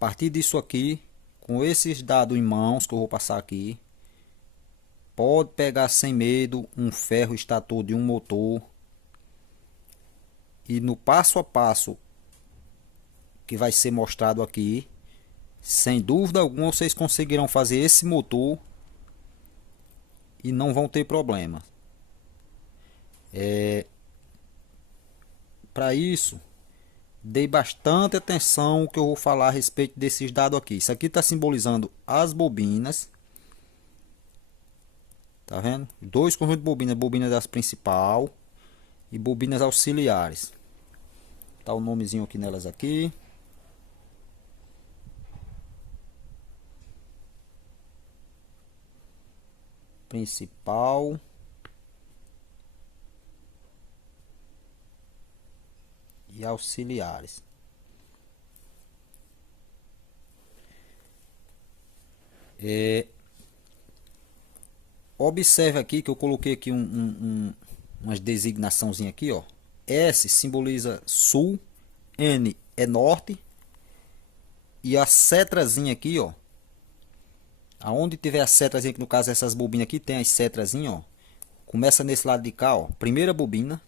partir disso aqui, com esses dados em mãos que eu vou passar aqui, pode pegar sem medo um ferro estator de um motor e no passo a passo que vai ser mostrado aqui, sem dúvida alguma vocês conseguirão fazer esse motor e não vão ter problema. Para isso, dei bastante atenção ao que eu vou falar a respeito desses dados aqui. Isso aqui está simbolizando as bobinas. Tá vendo? Dois conjuntos de bobinas, bobina das principal e bobinas auxiliares. Tá o nomezinho aqui nelas aqui. Principal. E auxiliares. Observe aqui que eu coloquei aqui umas designaçãozinha aqui, ó. S simboliza sul, N é norte e a setrazinha aqui, ó. Aonde tiver a setrazinha, que no caso essas bobinas aqui tem as setrazinha, ó. Começa nesse lado de cá, ó. Primeira bobina,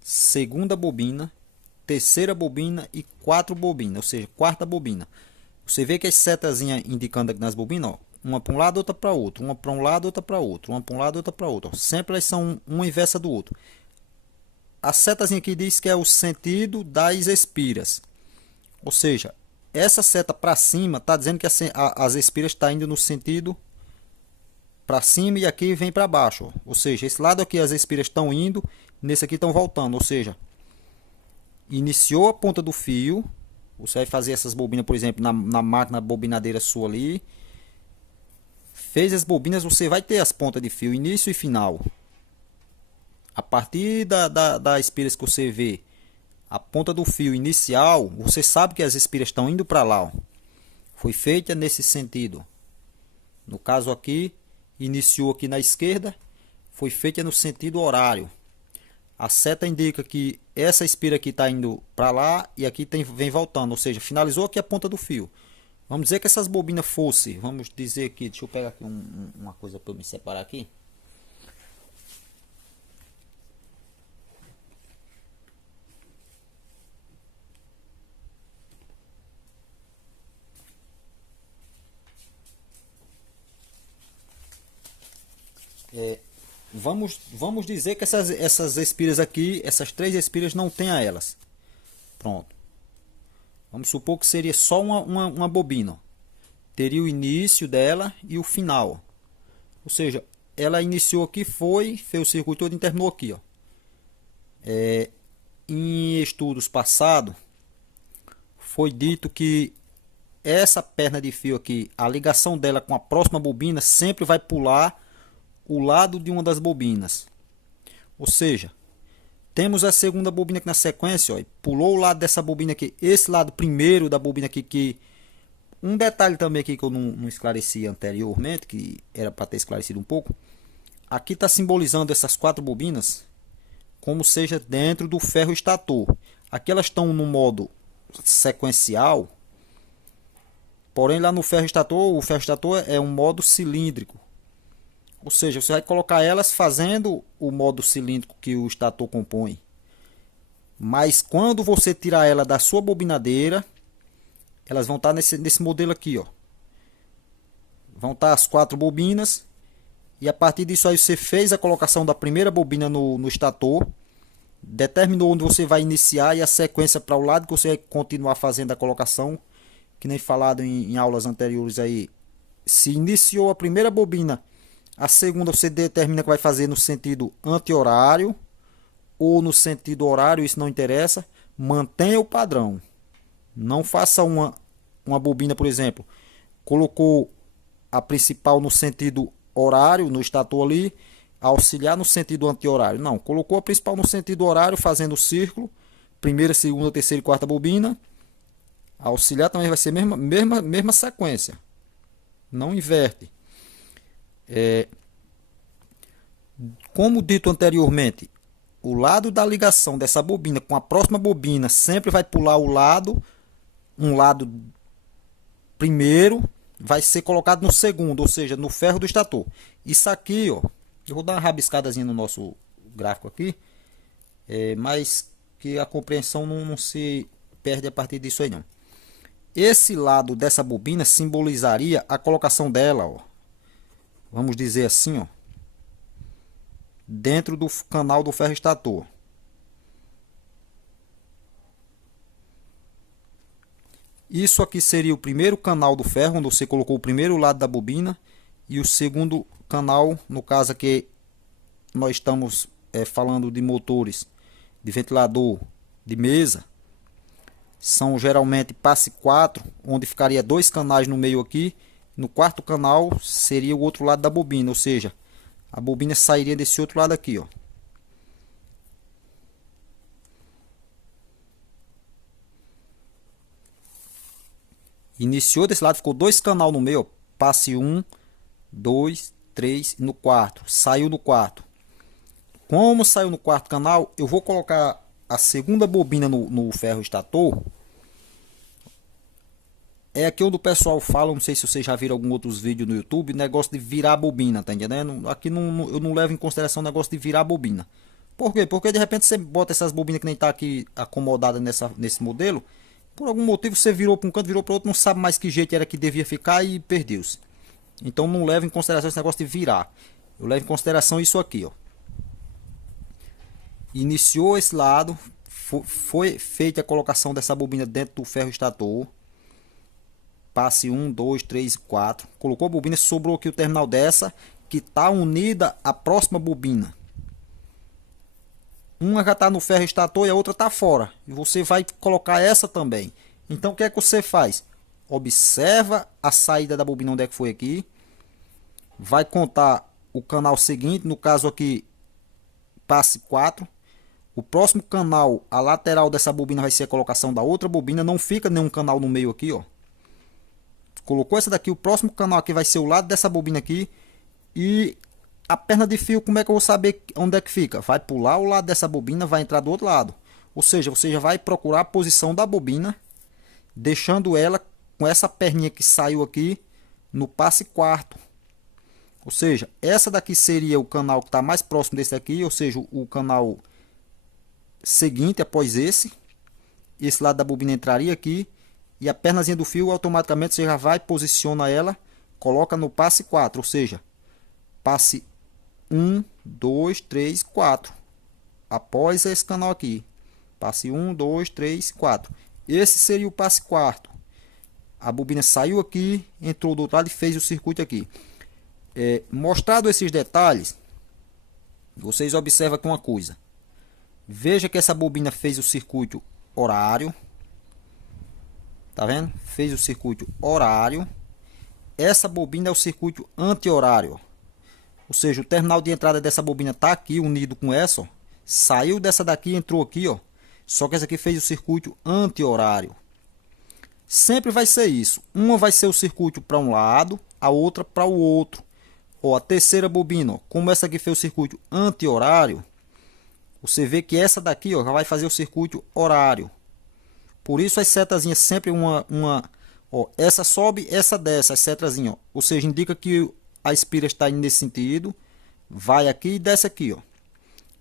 segunda bobina, terceira bobina e quatro bobinas, ou seja, quarta bobina. Você vê que as setazinhas indicando aqui nas bobinas, ó, uma para um lado, outra para outro, uma para um lado, outra para outro, uma para um lado, outra para outro. Ó. Sempre elas são uma inversa do outro. A setazinha aqui diz que é o sentido das espiras. Ou seja, essa seta para cima está dizendo que as espiras estão indo no sentido para cima e aqui vem para baixo. Ó. Ou seja, esse lado aqui as espiras estão indo, nesse aqui estão voltando. Ou seja, iniciou a ponta do fio. Você vai fazer essas bobinas, por exemplo, na máquina bobinadeira sua ali. Fez as bobinas, você vai ter as pontas de fio, início e final. A partir das espiras que você vê, a ponta do fio inicial, você sabe que as espiras estão indo para lá. Ó. Foi feita nesse sentido. No caso aqui, iniciou aqui na esquerda, foi feita no sentido horário. A seta indica que essa espira aqui está indo para lá e aqui vem voltando, ou seja, finalizou aqui a ponta do fio. Vamos dizer que essas bobinas fossem, vamos dizer aqui, deixa eu pegar aqui uma coisa para eu me separar aqui. Vamos dizer que essas espiras aqui, essas três espiras não tem a elas. Pronto. Vamos supor que seria só uma bobina. Ó. Teria o início dela e o final. Ó. Ou seja, ela iniciou aqui, fez o circuito todo e terminou aqui. Ó. Em estudos passados, foi dito que essa perna de fio aqui, a ligação dela com a próxima bobina sempre vai pular o lado de uma das bobinas. Ou seja, temos a segunda bobina aqui na sequência, ó, pulou o lado dessa bobina aqui, esse lado primeiro da bobina aqui, que um detalhe também aqui que eu não esclareci anteriormente, que era para ter esclarecido um pouco, aqui está simbolizando essas quatro bobinas como seja dentro do ferro estator. Aqui elas estão no modo sequencial, porém lá no ferro estator, o ferro estator é um modo cilíndrico. Ou seja, você vai colocar elas fazendo o modo cilíndrico que o estator compõe. Mas quando você tirar ela da sua bobinadeira, elas vão estar nesse modelo aqui, ó. Vão estar as quatro bobinas. E a partir disso aí você fez a colocação da primeira bobina no estator. Determinou onde você vai iniciar e a sequência para o lado que você vai continuar fazendo a colocação. Que nem falado em aulas anteriores aí. Se iniciou a primeira bobina, a segunda você determina que vai fazer no sentido anti-horário ou no sentido horário, isso não interessa. Mantenha o padrão. Não faça uma bobina, por exemplo, colocou a principal no sentido horário, no estator ali, auxiliar no sentido anti-horário. Não, colocou a principal no sentido horário, fazendo o círculo, primeira, segunda, terceira e quarta bobina. A auxiliar também vai ser a mesma sequência. Não inverte. Como dito anteriormente, o lado da ligação dessa bobina com a próxima bobina sempre vai pular um lado primeiro vai ser colocado no segundo, ou seja, no ferro do estator. Isso aqui, ó, eu vou dar uma rabiscadazinha no nosso gráfico aqui, mas que a compreensão não se perde a partir disso aí não. Esse lado dessa bobina simbolizaria a colocação dela, ó, vamos dizer assim, ó, dentro do canal do ferro estator. Isso aqui seria o primeiro canal do ferro, onde você colocou o primeiro lado da bobina, e o segundo canal, no caso aqui nós estamos falando de motores de ventilador de mesa, são geralmente passe 4, onde ficaria dois canais no meio aqui. No quarto canal seria o outro lado da bobina, ou seja, a bobina sairia desse outro lado aqui, ó. Iniciou desse lado, ficou dois canal no meio, ó. Passe 1, 2, 3 no quarto. Saiu do quarto. Como saiu no quarto canal, eu vou colocar a segunda bobina no ferro estator. É aqui onde o pessoal fala, não sei se vocês já viram alguns outros vídeos no YouTube, negócio de virar a bobina, tá entendendo? Aqui eu não levo em consideração o negócio de virar a bobina. Por quê? Porque de repente você bota essas bobinas que nem tá aqui acomodada nesse modelo, por algum motivo você virou para um canto, virou para outro, não sabe mais que jeito era que devia ficar e perdeu-se. Então não levo em consideração esse negócio de virar. Eu levo em consideração isso aqui, ó. Iniciou esse lado, foi feita a colocação dessa bobina dentro do ferro estator. Passe 1, 2, 3, 4. Colocou a bobina, sobrou aqui o terminal dessa, que está unida à próxima bobina. Uma já está no ferro estator e a outra está fora. E você vai colocar essa também. Então o que é que você faz? Observa a saída da bobina, onde é que foi aqui. Vai contar o canal seguinte, no caso aqui, passe 4. O próximo canal, a lateral dessa bobina vai ser a colocação da outra bobina. Não fica nenhum canal no meio aqui, ó. Colocou essa daqui, o próximo canal aqui vai ser o lado dessa bobina aqui. E a perna de fio, como é que eu vou saber onde é que fica? Vai pular o lado dessa bobina, vai entrar do outro lado. Ou seja, você já vai procurar a posição da bobina, deixando ela com essa perninha que saiu aqui no passe quarto. Ou seja, essa daqui seria o canal que está mais próximo desse aqui, ou seja, o canal seguinte após esse. Esse lado da bobina entraria aqui. E a pernazinha do fio, automaticamente você já vai, posiciona ela, coloca no passe 4, ou seja, passe 1, 2, 3, 4. Após esse canal aqui, passe 1, 2, 3, 4. Esse seria o passe 4. A bobina saiu aqui, entrou do outro lado e fez o circuito aqui. Mostrado esses detalhes, vocês observam aqui uma coisa. Veja que essa bobina fez o circuito horário. Tá vendo? Fez o circuito horário. Essa bobina é o circuito anti-horário. Ou seja, o terminal de entrada dessa bobina tá aqui unido com essa, ó. Saiu dessa daqui e entrou aqui, ó. Só que essa aqui fez o circuito anti-horário. Sempre vai ser isso. Uma vai ser o circuito para um lado, a outra para o outro. Ó, a terceira bobina, ó, como essa aqui fez o circuito anti-horário, você vê que essa daqui, ó, já vai fazer o circuito horário. Por isso as setazinhas sempre ó, essa sobe, essa desce, as setazinhas, ó. Ou seja, indica que a espira está indo nesse sentido, vai aqui e desce aqui, ó.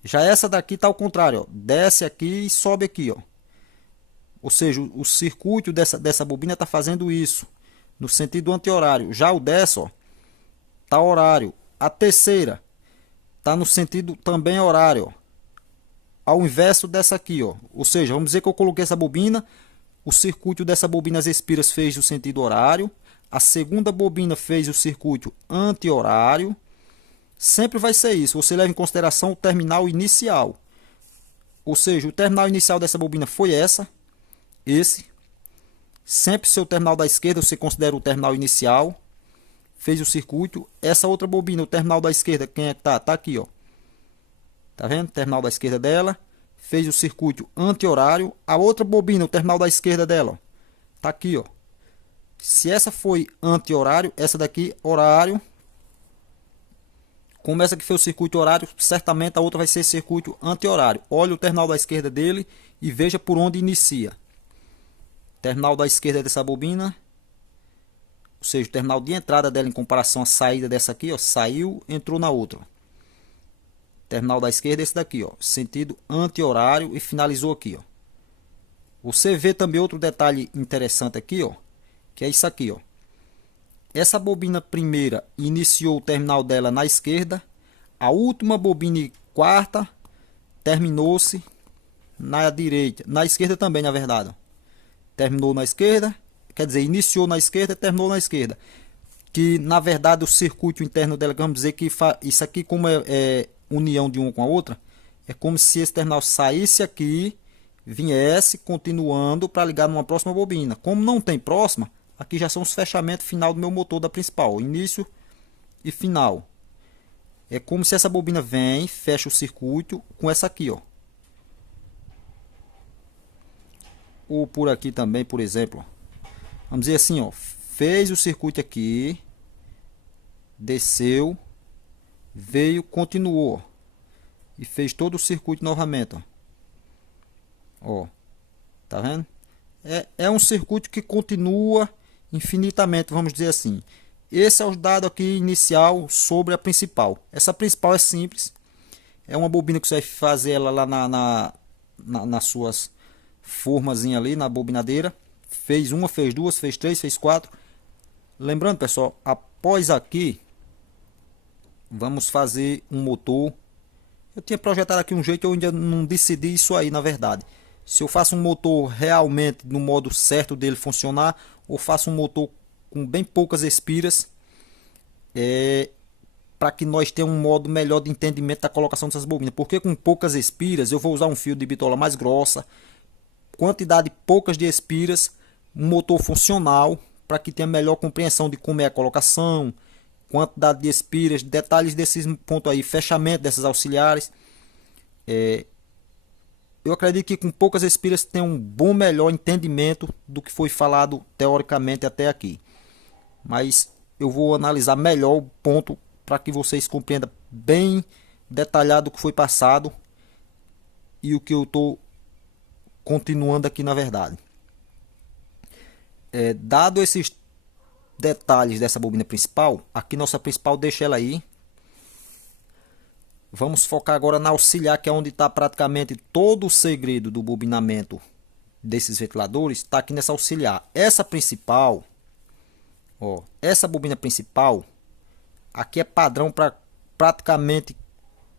Já essa daqui está ao contrário, ó, desce aqui e sobe aqui, ó. Ou seja, o circuito dessa bobina está fazendo isso, no sentido anti-horário. Já o dessa, ó, tá horário. A terceira tá no sentido também horário, ó. Ao inverso dessa aqui, ó. Ou seja, vamos dizer que eu coloquei essa bobina, o circuito dessa bobina as espiras fez o sentido horário, a segunda bobina fez o circuito anti-horário. Sempre vai ser isso. Você leva em consideração o terminal inicial. Ou seja, o terminal inicial dessa bobina foi esse. Sempre seu terminal da esquerda você considera o terminal inicial. Fez o circuito. Essa outra bobina, o terminal da esquerda, quem é que tá? Tá aqui, ó. Tá vendo? Terminal da esquerda dela. Fez o circuito anti-horário. A outra bobina, o terminal da esquerda dela, ó. Tá aqui, ó. Se essa foi anti-horário, essa daqui horário. Como essa aqui foi o circuito horário, certamente a outra vai ser circuito anti-horário. Olha o terminal da esquerda dele e veja por onde inicia. Terminal da esquerda dessa bobina. seja, o terminal de entrada dela em comparação à saída dessa aqui, ó, saiu, entrou na outra. Terminal da esquerda é esse daqui, ó, sentido anti-horário e finalizou aqui, ó. Você vê também outro detalhe interessante aqui, ó, que é isso aqui, ó. Essa bobina primeira iniciou o terminal dela na esquerda, a última bobina quarta terminou-se na direita, na esquerda também, na verdade, ó. Terminou na esquerda, quer dizer, iniciou na esquerda e terminou na esquerda. Que na verdade o circuito interno dela, vamos dizer que isso aqui, como é união de uma com a outra, é como se esse terminal saísse aqui, viesse continuando para ligar numa próxima bobina. Como não tem próxima, aqui já são os fechamentos final do meu motor da principal, início e final. É como se essa bobina vem, fecha o circuito com essa aqui, ó. Ou por aqui também, por exemplo, vamos dizer assim, ó, fez o circuito aqui, desceu, veio, continuou e fez todo o circuito novamente, ó, tá vendo? É um circuito que continua infinitamente, vamos dizer assim. Esse é o dado aqui inicial sobre a principal. Essa principal é simples, é uma bobina que você vai fazer ela lá nas suas formazinha ali na bobinadeira. Fez uma, fez duas, fez três, fez quatro. Lembrando, pessoal, após aqui vamos fazer um motor. Eu tinha projetado aqui um jeito, eu ainda não decidi isso aí, na verdade. Se eu faço um motor realmente no modo certo dele funcionar, ou faço um motor com bem poucas espiras, para que nós tenhamos um modo melhor de entendimento da colocação dessas bobinas. Porque com poucas espiras eu vou usar um fio de bitola mais grossa, quantidade poucas de espiras, um motor funcional, para que tenha melhor compreensão de como é a colocação, quantidade de espiras, detalhes desses pontos aí, fechamento dessas auxiliares. Eu acredito que com poucas espiras tem um bom, melhor entendimento do que foi falado teoricamente até aqui. Mas eu vou analisar melhor o ponto para que vocês compreendam bem detalhado o que foi passado e o que eu estou continuando aqui na verdade. Dado esses detalhes dessa bobina principal, aqui nossa principal, deixa ela aí. Vamos focar agora na auxiliar, que é onde está praticamente todo o segredo do bobinamento desses ventiladores, está aqui nessa auxiliar. Essa principal, ó, essa bobina principal, aqui é padrão para praticamente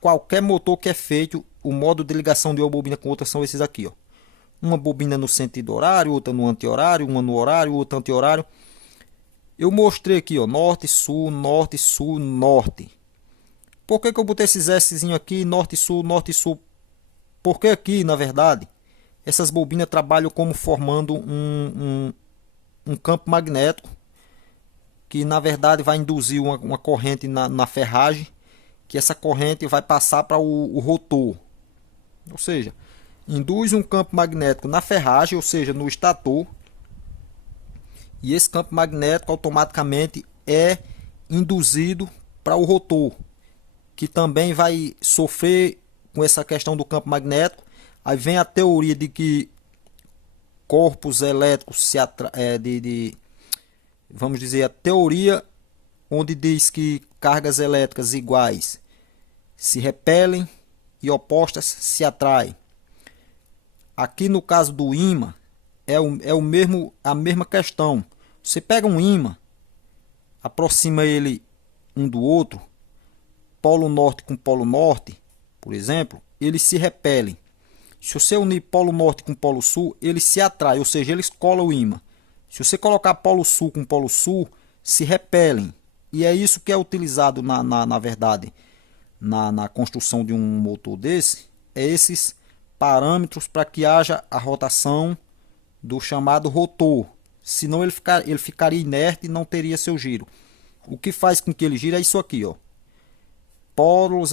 qualquer motor que é feito. O modo de ligação de uma bobina com outra são esses aqui, ó. Uma bobina no sentido horário, outra no anti-horário, uma no horário, outra anti-horário. Eu mostrei aqui, ó, norte, sul, norte, sul, norte. Por que eu botei esses Szinho aqui, norte, sul, norte, sul? Porque aqui, na verdade, essas bobinas trabalham como formando um campo magnético, que na verdade vai induzir uma corrente na ferragem, que essa corrente vai passar para o rotor. Ou seja, induz um campo magnético na ferragem, ou seja, no estator, e esse campo magnético automaticamente é induzido para o rotor, que também vai sofrer com essa questão do campo magnético. Aí vem a teoria de que corpos elétricos vamos dizer, a teoria onde diz que cargas elétricas iguais se repelem e opostas se atraem. Aqui no caso do ímã a mesma questão. Você pega um ímã, aproxima ele um do outro, polo norte com polo norte, por exemplo, eles se repelem. Se você unir polo norte com polo sul, eles se atraem, ou seja, eles colam o ímã. Se você colocar polo sul com polo sul, se repelem. E é isso que é utilizado na verdade na construção de um motor desse, é esses parâmetros para que haja a rotação do chamado rotor. Senão ele ficaria inerte e não teria seu giro. O que faz com que ele gire é isso aqui, ó. Polos,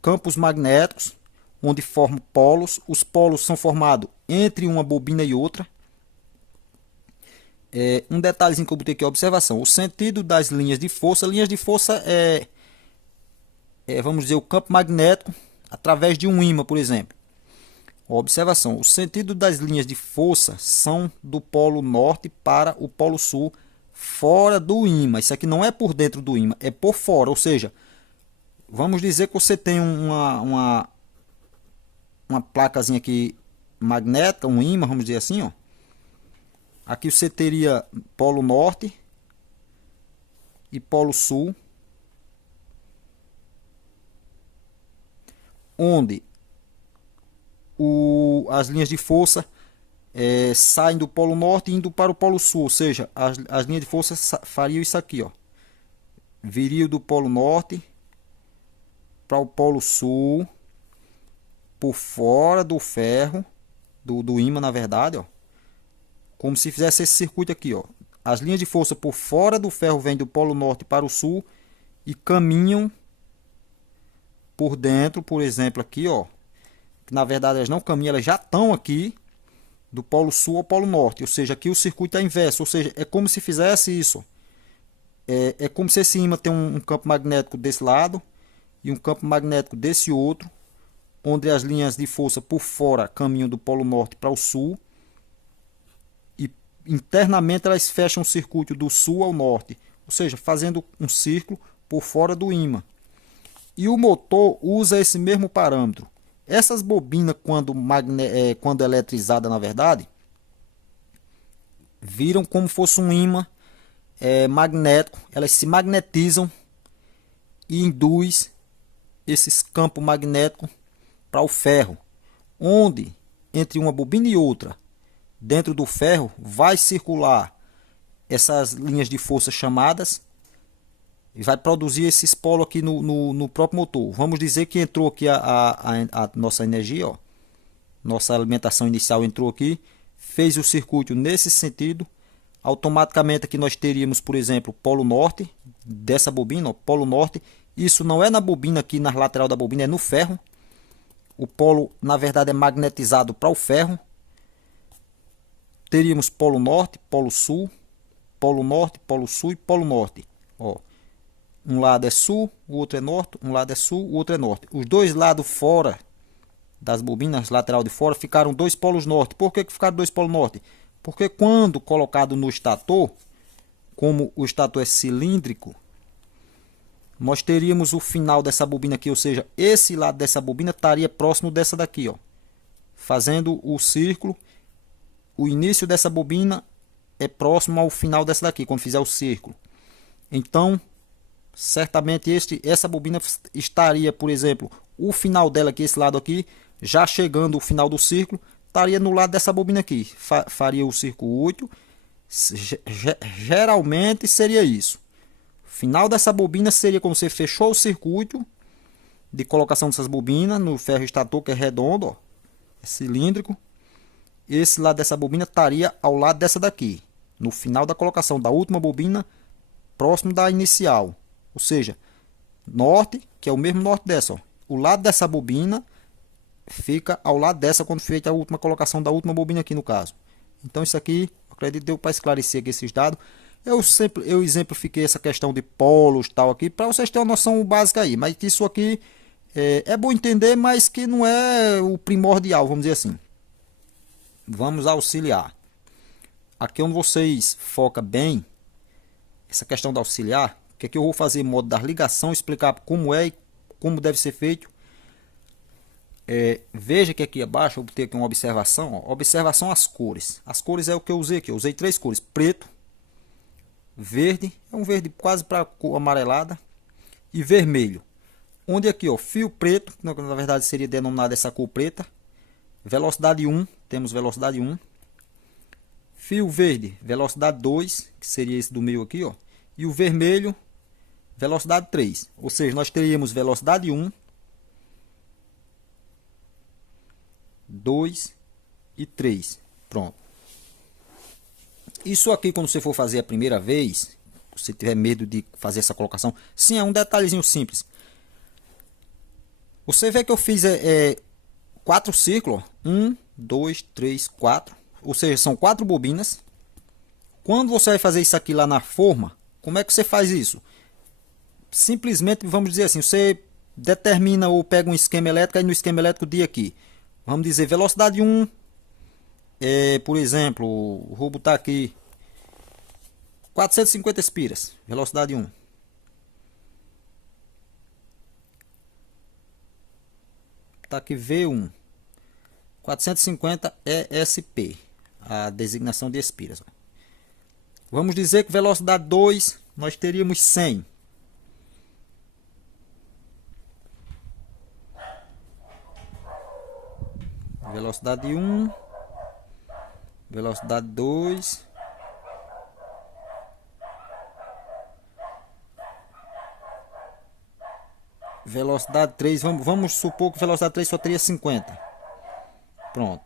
campos magnéticos, onde formam polos. Os polos são formados entre uma bobina e outra. Um detalhezinho que eu botei aqui, observação. O sentido das linhas de força. Linhas de força vamos dizer, o campo magnético através de um ímã, por exemplo. Observação. O sentido das linhas de força são do polo norte para o polo sul fora do ímã. Isso aqui não é por dentro do ímã, é por fora. Ou seja, vamos dizer que você tem uma placazinha aqui magnética, um ímã, vamos dizer assim, ó. Aqui você teria polo norte e polo sul, onde as linhas de força saem do polo norte e indo para o polo sul, ou seja, as linhas de força fariam isso aqui, ó. Viriam do polo norte para o polo sul, por fora do ferro, do ímã, na verdade, ó. Como se fizesse esse circuito aqui, ó. As linhas de força por fora do ferro vêm do polo norte para o sul e caminham por dentro, por exemplo, aqui, ó. Que na verdade elas não caminham, elas já estão aqui do polo sul ao polo norte. Ou seja, aqui o circuito é inverso. Ou seja, é como se fizesse isso. É como se esse ímã tem um campo magnético desse lado e um campo magnético desse outro, onde as linhas de força por fora caminham do polo norte para o sul e internamente elas fecham o circuito do sul ao norte, ou seja, fazendo um círculo por fora do ímã. E o motor usa esse mesmo parâmetro. Essas bobinas, quando eletrizada, na verdade, viram como fosse um ímã magnético. Elas se magnetizam e induz esses campos magnéticos para o ferro, onde entre uma bobina e outra, dentro do ferro, vai circular essas linhas de força chamadas e vai produzir esses polos aqui no próprio motor. Vamos dizer que entrou aqui a nossa energia, ó. Nossa alimentação inicial entrou aqui, fez o circuito nesse sentido. Automaticamente aqui nós teríamos, por exemplo, polo norte dessa bobina, ó, polo norte. Isso não é na bobina aqui, na lateral da bobina, é no ferro. O polo, na verdade, é magnetizado para o ferro. Teríamos polo norte, polo sul, polo norte, polo sul e polo norte. Ó, um lado é sul, o outro é norte, um lado é sul, o outro é norte. Os dois lados fora das bobinas, lateral de fora, ficaram dois polos norte. Por que ficaram dois polos norte? Porque quando colocado no estator, como o estator é cilíndrico, nós teríamos o final dessa bobina aqui, ou seja, esse lado dessa bobina estaria próximo dessa daqui, ó, fazendo o círculo. O início dessa bobina é próximo ao final dessa daqui, quando fizer o círculo. Então, certamente essa bobina estaria, por exemplo, o final dela aqui, esse lado aqui, já chegando o final do círculo, estaria no lado dessa bobina aqui. Faria o circuito. Geralmente seria isso. O final dessa bobina seria quando você fechou o circuito de colocação dessas bobinas no ferro estator, que é redondo, ó, é cilíndrico. Esse lado dessa bobina estaria ao lado dessa daqui, no final da colocação da última bobina, próximo da inicial. Ou seja, norte, que é o mesmo norte dessa, ó. O lado dessa bobina fica ao lado dessa quando feita a última colocação da última bobina aqui no caso. Então isso aqui, acredito que deu para esclarecer aqui esses dados. Eu exemplifiquei essa questão de polos tal aqui para vocês terem uma noção básica aí, mas que isso aqui é bom entender, mas que não é o primordial, vamos dizer assim. Vamos auxiliar. Aqui onde vocês focam bem essa questão da auxiliar, que aqui eu vou fazer em modo da ligação, explicar como é e como deve ser feito. Veja que aqui abaixo eu vou ter aqui uma observação, ó. Observação às cores. As cores é o que eu usei aqui. Eu usei três cores: preto, verde, é um verde quase para cor amarelada, e vermelho. Onde aqui, ó, fio preto, na verdade seria denominado essa cor preta, velocidade 1, temos velocidade 1. Fio verde, velocidade 2, que seria esse do meio aqui, ó, e o vermelho, velocidade 3. Ou seja, nós teríamos velocidade 1, 2 e 3. Pronto. Isso aqui, quando você for fazer a primeira vez, você tiver medo de fazer essa colocação, sim, é um detalhezinho simples. Você vê que eu fiz 4 círculos, 1, 2, 3, 4, ou seja, são 4 bobinas. Quando você vai fazer isso aqui lá na forma, como é que você faz isso? Simplesmente, vamos dizer assim, você determina ou pega um esquema elétrico, aí no esquema elétrico de aqui, vamos dizer, velocidade 1, por exemplo, vou botar aqui 450 espiras, velocidade 1. Tá aqui V1. 450 ESP, a designação de espiras. Vamos dizer que velocidade 2 nós teríamos 100. Velocidade 1, velocidade 2, velocidade 3, vamos supor que velocidade 3 só teria 50. Pronto.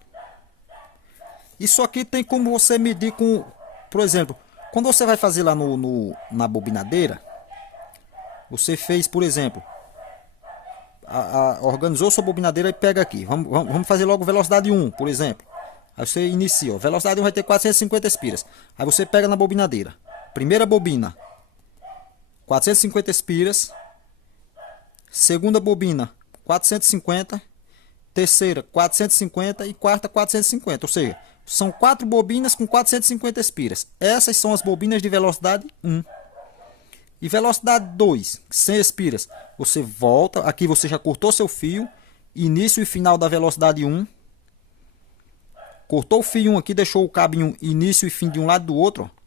Isso aqui tem como você medir com, por exemplo, quando você vai fazer lá na bobinadeira, você fez, por exemplo, organizou sua bobinadeira e pega aqui. Vamos fazer logo velocidade 1, por exemplo. Aí você inicia, ó, velocidade 1 vai ter 450 espiras. Aí você pega na bobinadeira. Primeira bobina, 450 espiras. Segunda bobina, 450. Terceira, 450 e quarta, 450. Ou seja, são 4 bobinas com 450 espiras. Essas são as bobinas de velocidade 1. E velocidade 2, 100 espiras. Você volta, aqui você já cortou seu fio. Início e final da velocidade 1. Cortou o fio 1 aqui, deixou o cabinho início e fim de um lado do outro. Ó.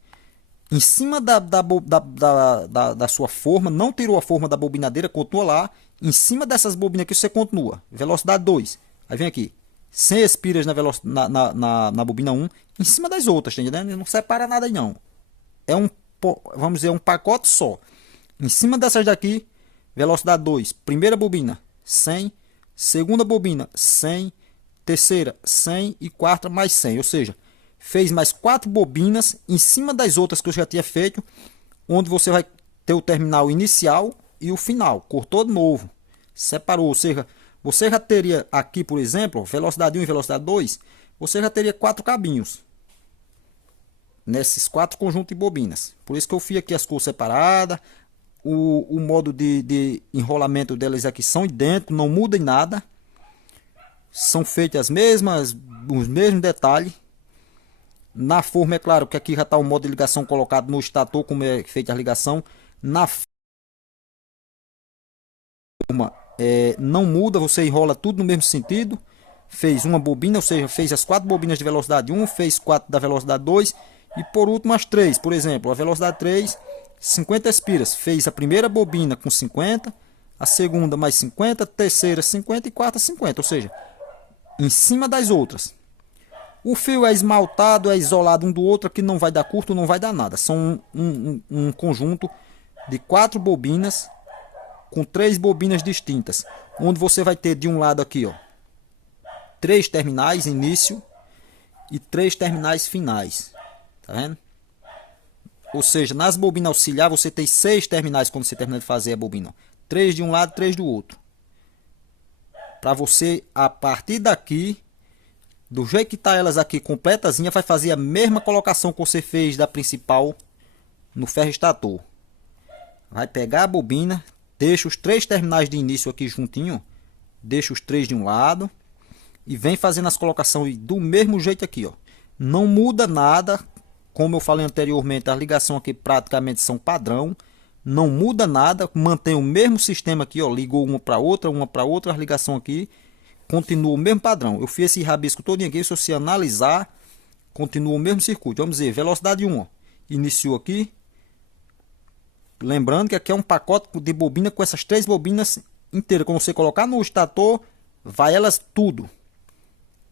Em cima da sua forma, não tirou a forma da bobinadeira, continua lá. Em cima dessas bobinas aqui você continua. Velocidade 2. Aí vem aqui. 100 espiras na bobina 1. Em cima das outras, tá entendendo? Não separa nada aí não. É vamos dizer, um pacote só. Em cima dessas daqui, velocidade 2. Primeira bobina, 100. Segunda bobina, 100. Terceira, 100. E quarta, mais 100. Ou seja, fez mais 4 bobinas em cima das outras que eu já tinha feito. Onde você vai ter o terminal inicial e o final. Cortou de novo. Separou. Ou seja, você já teria aqui, por exemplo, velocidade 1 e velocidade 2. Você já teria 4 cabinhos. Nesses 4 conjuntos de bobinas. Por isso que eu fiz aqui as cores separadas. O modo de enrolamento delas aqui são idênticos, não muda em nada. São feitas as mesmas, os mesmos detalhes. Na forma, é claro que aqui já está o modo de ligação colocado no estator, como é feita a ligação. Na forma, não muda, você enrola tudo no mesmo sentido. Fez uma bobina, ou seja, fez as 4 bobinas de velocidade 1, fez 4 da velocidade 2. E por último as 3, por exemplo, a velocidade 3, 50 espiras. Fez a primeira bobina com 50, a segunda mais 50, terceira 50 e quarta 50. Ou seja, em cima das outras. O fio é esmaltado, é isolado um do outro, aqui não vai dar curto, não vai dar nada. São um conjunto de 4 bobinas com 3 bobinas distintas. Onde você vai ter de um lado aqui, ó, 3 terminais início e 3 terminais finais. Tá vendo? Ou seja, nas bobinas auxiliar você tem 6 terminais quando você termina de fazer a bobina. 3 de um lado, 3 do outro. Para você, a partir daqui, do jeito que tá elas aqui completazinha, vai fazer a mesma colocação que você fez da principal no ferro estator. Vai pegar a bobina, deixa os 3 terminais de início aqui juntinho, deixa os 3 de um lado e vem fazendo as colocações do mesmo jeito aqui, ó. Não muda nada, como eu falei anteriormente, a ligação aqui praticamente são padrão. Não muda nada, mantém o mesmo sistema aqui, ó, ligou uma para outra, a ligação aqui continua o mesmo padrão. Eu fiz esse rabisco todo aqui, se você analisar, continua o mesmo circuito. Vamos dizer, velocidade 1, ó, iniciou aqui. Lembrando que aqui é um pacote de bobina com essas 3 bobinas inteiras. Quando você colocar no estator, vai elas tudo.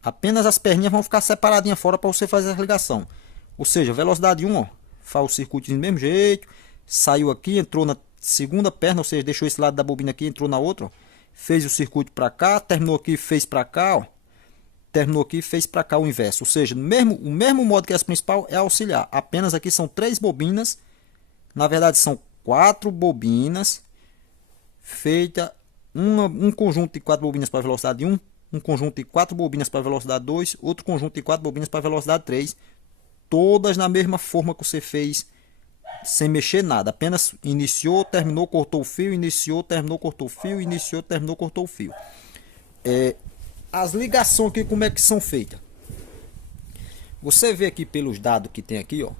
Apenas as perninhas vão ficar separadinhas fora para você fazer a ligação. Ou seja, velocidade 1, ó, faz o circuito do mesmo jeito. Saiu aqui, entrou na segunda perna, ou seja, deixou esse lado da bobina aqui, entrou na outra, ó. Fez o circuito para cá, terminou aqui, fez para cá, ó. Terminou aqui, fez para cá o inverso. Ou seja, o mesmo modo que essa principal é auxiliar. Apenas aqui são 3 bobinas. Na verdade são 4 bobinas. Feita um conjunto de 4 bobinas para velocidade 1. Um conjunto de 4 bobinas para velocidade 2. Outro conjunto de 4 bobinas para velocidade 3. Todas na mesma forma que você fez, sem mexer nada. Apenas iniciou, terminou, cortou o fio, iniciou, terminou, cortou o fio, iniciou, terminou, cortou o fio. As ligações aqui, como é que são feitas? Você vê aqui pelos dados que tem aqui, ó.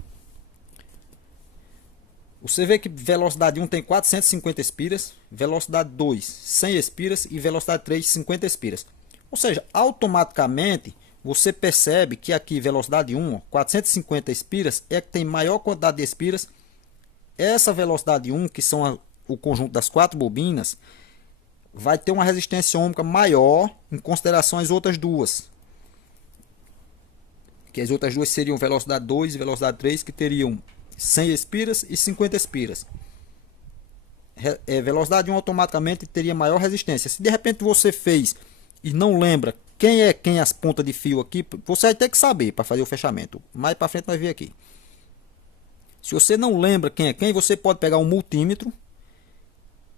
Você vê que velocidade 1 tem 450 espiras, velocidade 2 100 espiras e velocidade 3 50 espiras. Ou seja, automaticamente você percebe que aqui velocidade 1, ó, 450 espiras, é que tem maior quantidade de espiras. Essa velocidade 1, que são o conjunto das 4 bobinas, vai ter uma resistência ohmica maior em consideração às outras duas. Que as outras duas seriam velocidade 2 e velocidade 3, que teriam 100 espiras e 50 espiras. Velocidade 1 automaticamente teria maior resistência. Se de repente você fez e não lembra quem é quem as pontas de fio aqui, você vai ter que saber para fazer o fechamento. Mais para frente vai ver aqui. Se você não lembra quem é quem, você pode pegar um multímetro,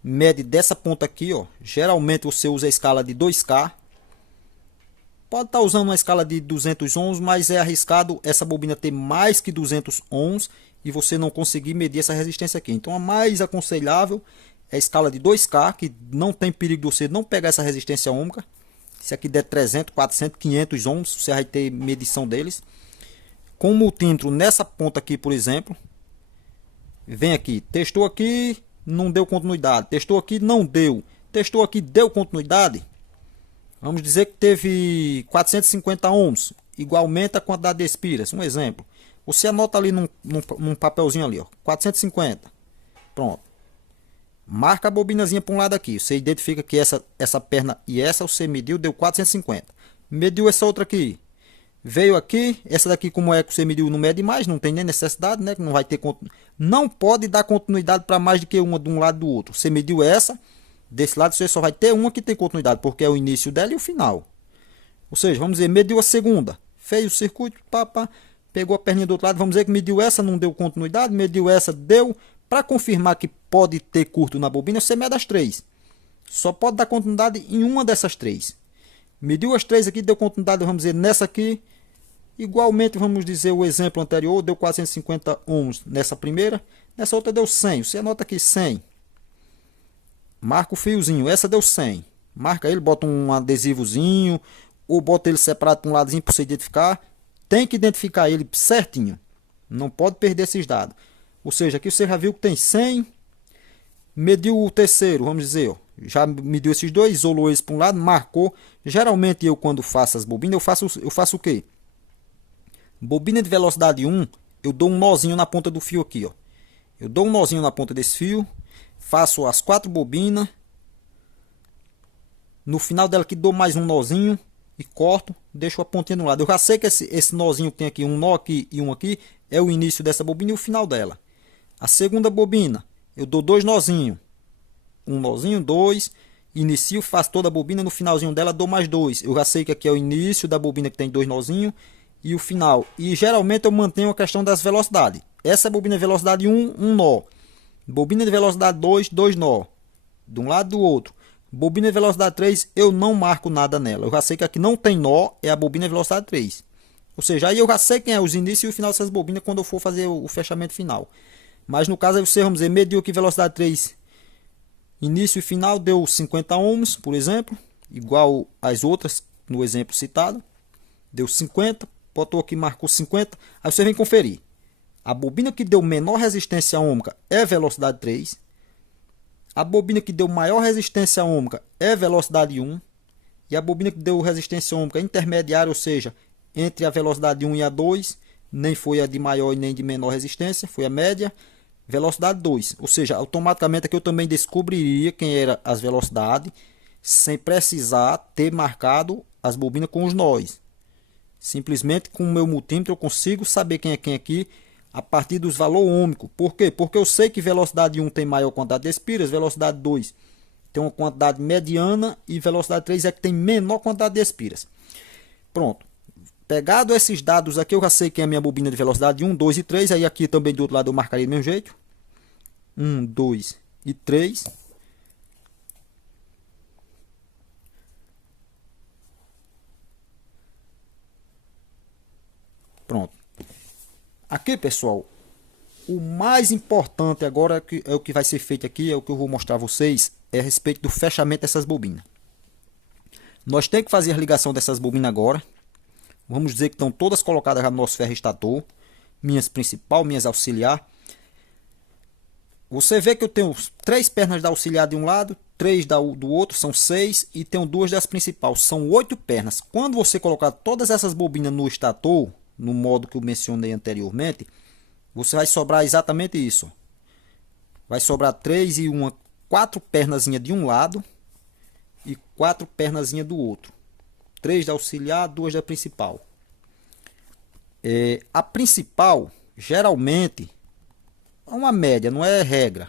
mede dessa ponta aqui, ó. Geralmente você usa a escala de 2K. Pode estar usando uma escala de 200 ohms, mas é arriscado essa bobina ter mais que 200 ohms e você não conseguir medir essa resistência aqui. Então a mais aconselhável é a escala de 2K, que não tem perigo de você não pegar essa resistência ohmica. Se aqui der 300, 400, 500 ohms, você vai ter medição deles. Com o multímetro nessa ponta aqui, por exemplo, vem aqui, testou aqui, não deu continuidade, testou aqui, não deu, testou aqui, deu continuidade. Vamos dizer que teve 450 ohms, igualmente a quantidade de espiras. Um exemplo. Você anota ali num papelzinho ali, ó, 450. Pronto. Marca a bobinazinha para um lado aqui. Você identifica que essa perna e essa você mediu, deu 450. Mediu essa outra aqui. Veio aqui, essa daqui como é que você mediu, não mede mais, não tem nem necessidade, né? Não vai ter, não pode dar continuidade para mais do que uma de um lado do outro. Você mediu essa. Desse lado você só vai ter uma que tem continuidade, porque é o início dela e o final. Ou seja, vamos dizer, mediu a segunda, fez o circuito, pegou a perninha do outro lado, vamos dizer que mediu essa, não deu continuidade, mediu essa, deu. Para confirmar que pode ter curto na bobina, você mede as três. Só pode dar continuidade em uma dessas três. Mediu as três aqui, deu continuidade, vamos dizer, nessa aqui. Igualmente, vamos dizer, o exemplo anterior, deu 450 ohms nessa primeira, nessa outra deu 100. Você anota aqui 100. Marca o fiozinho, essa deu 100. Marca ele, bota um adesivozinho, ou bota ele separado para um ladozinho para você identificar. Tem que identificar ele certinho. Não pode perder esses dados. Ou seja, aqui você já viu que tem 100. Mediu o terceiro, vamos dizer, ó, já mediu esses dois, isolou eles para um lado, marcou. Geralmente eu quando faço as bobinas, eu faço o quê? Bobina de velocidade 1, eu dou um nozinho na ponta do fio aqui, ó. Eu dou um nozinho na ponta desse fio. Faço as 4 bobinas. No final dela aqui dou mais um nozinho e corto, deixo a pontinha no lado. Eu já sei que esse nozinho que tem aqui, um nó aqui e um aqui, é o início dessa bobina e o final dela. A segunda bobina, eu dou 2 nozinhos. Um nozinho, 2. Inicio, faço toda a bobina, no finalzinho dela dou mais 2. Eu já sei que aqui é o início da bobina que tem 2 nozinhos e o final. E geralmente eu mantenho a questão das velocidades. Essa é a bobina de velocidade 1, um nó. Bobina de velocidade 2, 2 nó. De um lado e do outro. Bobina de velocidade 3, eu não marco nada nela. Eu já sei que aqui não tem nó, é a bobina de velocidade 3. Ou seja, aí eu já sei quem é os inícios e o final dessas bobinas quando eu for fazer o fechamento final. Mas no caso aí você, vamos dizer, mediu aqui velocidade 3. Início e final deu 50 ohms, por exemplo. Igual as outras no exemplo citado. Deu 50, botou aqui, marcou 50. Aí você vem conferir. A bobina que deu menor resistência ohmica é velocidade 3. A bobina que deu maior resistência ohmica é velocidade 1. E a bobina que deu resistência ohmica intermediária, ou seja, entre a velocidade 1 e a 2, nem foi a de maior e nem de menor resistência, foi a média, velocidade 2. Ou seja, automaticamente aqui eu também descobriria quem era as velocidades, sem precisar ter marcado as bobinas com os nós. Simplesmente com o meu multímetro eu consigo saber quem é quem aqui, a partir dos valores ohmicos. Por quê? Porque eu sei que velocidade 1 tem maior quantidade de espiras, velocidade 2 tem uma quantidade mediana e velocidade 3 é que tem menor quantidade de espiras. Pronto. Pegado esses dados aqui, eu já sei que é a minha bobina de velocidade 1, 2 e 3. Aí aqui também do outro lado eu marcaria do mesmo jeito. 1, 2 e 3. Pronto. Aqui, pessoal, o mais importante agora é o que vai ser feito aqui, é o que eu vou mostrar a vocês, é a respeito do fechamento dessas bobinas. Nós temos que fazer a ligação dessas bobinas agora. Vamos dizer que estão todas colocadas no nosso ferro estator. Minhas principal, minhas auxiliar. Você vê que eu tenho 3 pernas da auxiliar de um lado, 3 do outro, são 6, e tenho 2 das principais, são 8 pernas. Quando você colocar todas essas bobinas no estator, no modo que eu mencionei anteriormente, você vai sobrar exatamente isso. Vai sobrar 3 e 4 pernazinhas de um lado e 4 pernazinhas do outro. 3 da auxiliar, 2 da principal. A principal, geralmente, é uma média, não é regra.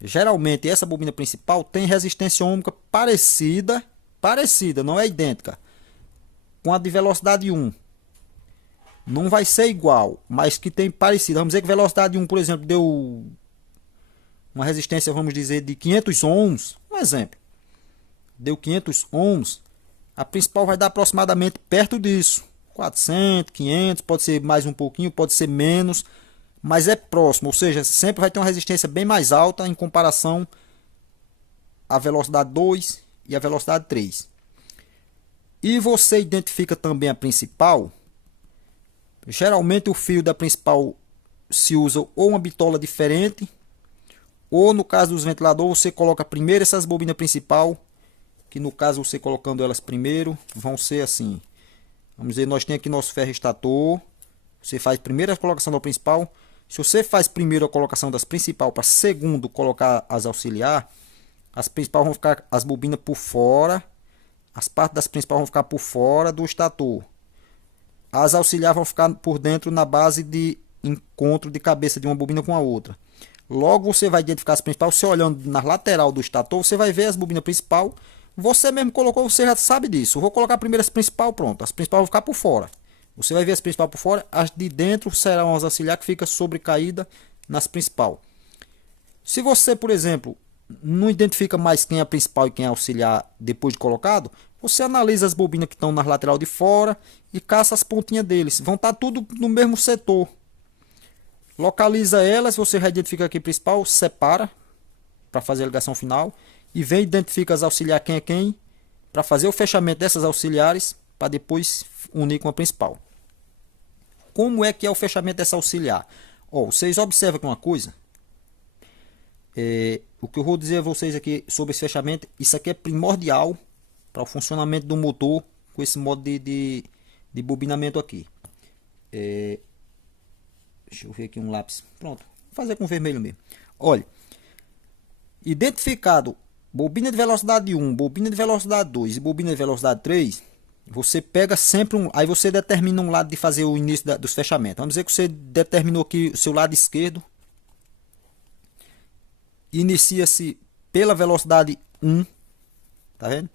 Geralmente essa bobina principal tem resistência ohmica parecida, não é idêntica, com a de velocidade 1. Não vai ser igual, mas que tem parecido. Vamos dizer que velocidade 1, por exemplo, deu uma resistência, vamos dizer, de 500 ohms. Um exemplo. Deu 500 ohms. A principal vai dar aproximadamente perto disso. 400, 500, pode ser mais um pouquinho, pode ser menos, mas é próximo, ou seja, sempre vai ter uma resistência bem mais alta em comparação à velocidade 2 e à velocidade 3. E você identifica também a principal. Geralmente o fio da principal se usa ou uma bitola diferente, ou no caso dos ventiladores você coloca primeiro essas bobinas principal, que no caso você colocando elas primeiro, vão ser assim. Vamos dizer, nós temos aqui nosso ferro estator. Você faz primeiro a colocação da principal. Se você faz primeiro a colocação das principal para segundo colocar as auxiliar, as principais vão ficar as bobinas por fora. As partes das principais vão ficar por fora do estator. As auxiliar vão ficar por dentro na base de encontro de cabeça de uma bobina com a outra. Logo você vai identificar as principais, você olhando na lateral do estator, você vai ver as bobinas principal. Você mesmo colocou, você já sabe disso. Eu vou colocar primeiro as principal, pronto. As principal vão ficar por fora. Você vai ver as principal por fora. As de dentro serão as auxiliar que fica sobrecaída nas principal. Se você, por exemplo, não identifica mais quem é a principal e quem é a auxiliar depois de colocado, você analisa as bobinas que estão na lateral de fora e caça as pontinhas deles. Vão estar tudo no mesmo setor. Localiza elas, você já identifica aqui a principal, separa para fazer a ligação final. E vem identifica as auxiliar quem é quem, para fazer o fechamento dessas auxiliares, para depois unir com a principal. Como é que é o fechamento dessa auxiliar? Vocês observam aqui uma coisa. O que eu vou dizer a vocês aqui sobre esse fechamento, isso aqui é primordial para o funcionamento do motor com esse modo de bobinamento aqui. Deixa eu ver aqui um lápis. Pronto, vou fazer com vermelho mesmo. Olha, identificado bobina de velocidade 1, bobina de velocidade 2 e bobina de velocidade 3, você pega sempre aí você determina um lado de fazer o início dos fechamentos. Vamos dizer que você determinou aqui o seu lado esquerdo. Inicia-se pela velocidade 1, tá vendo?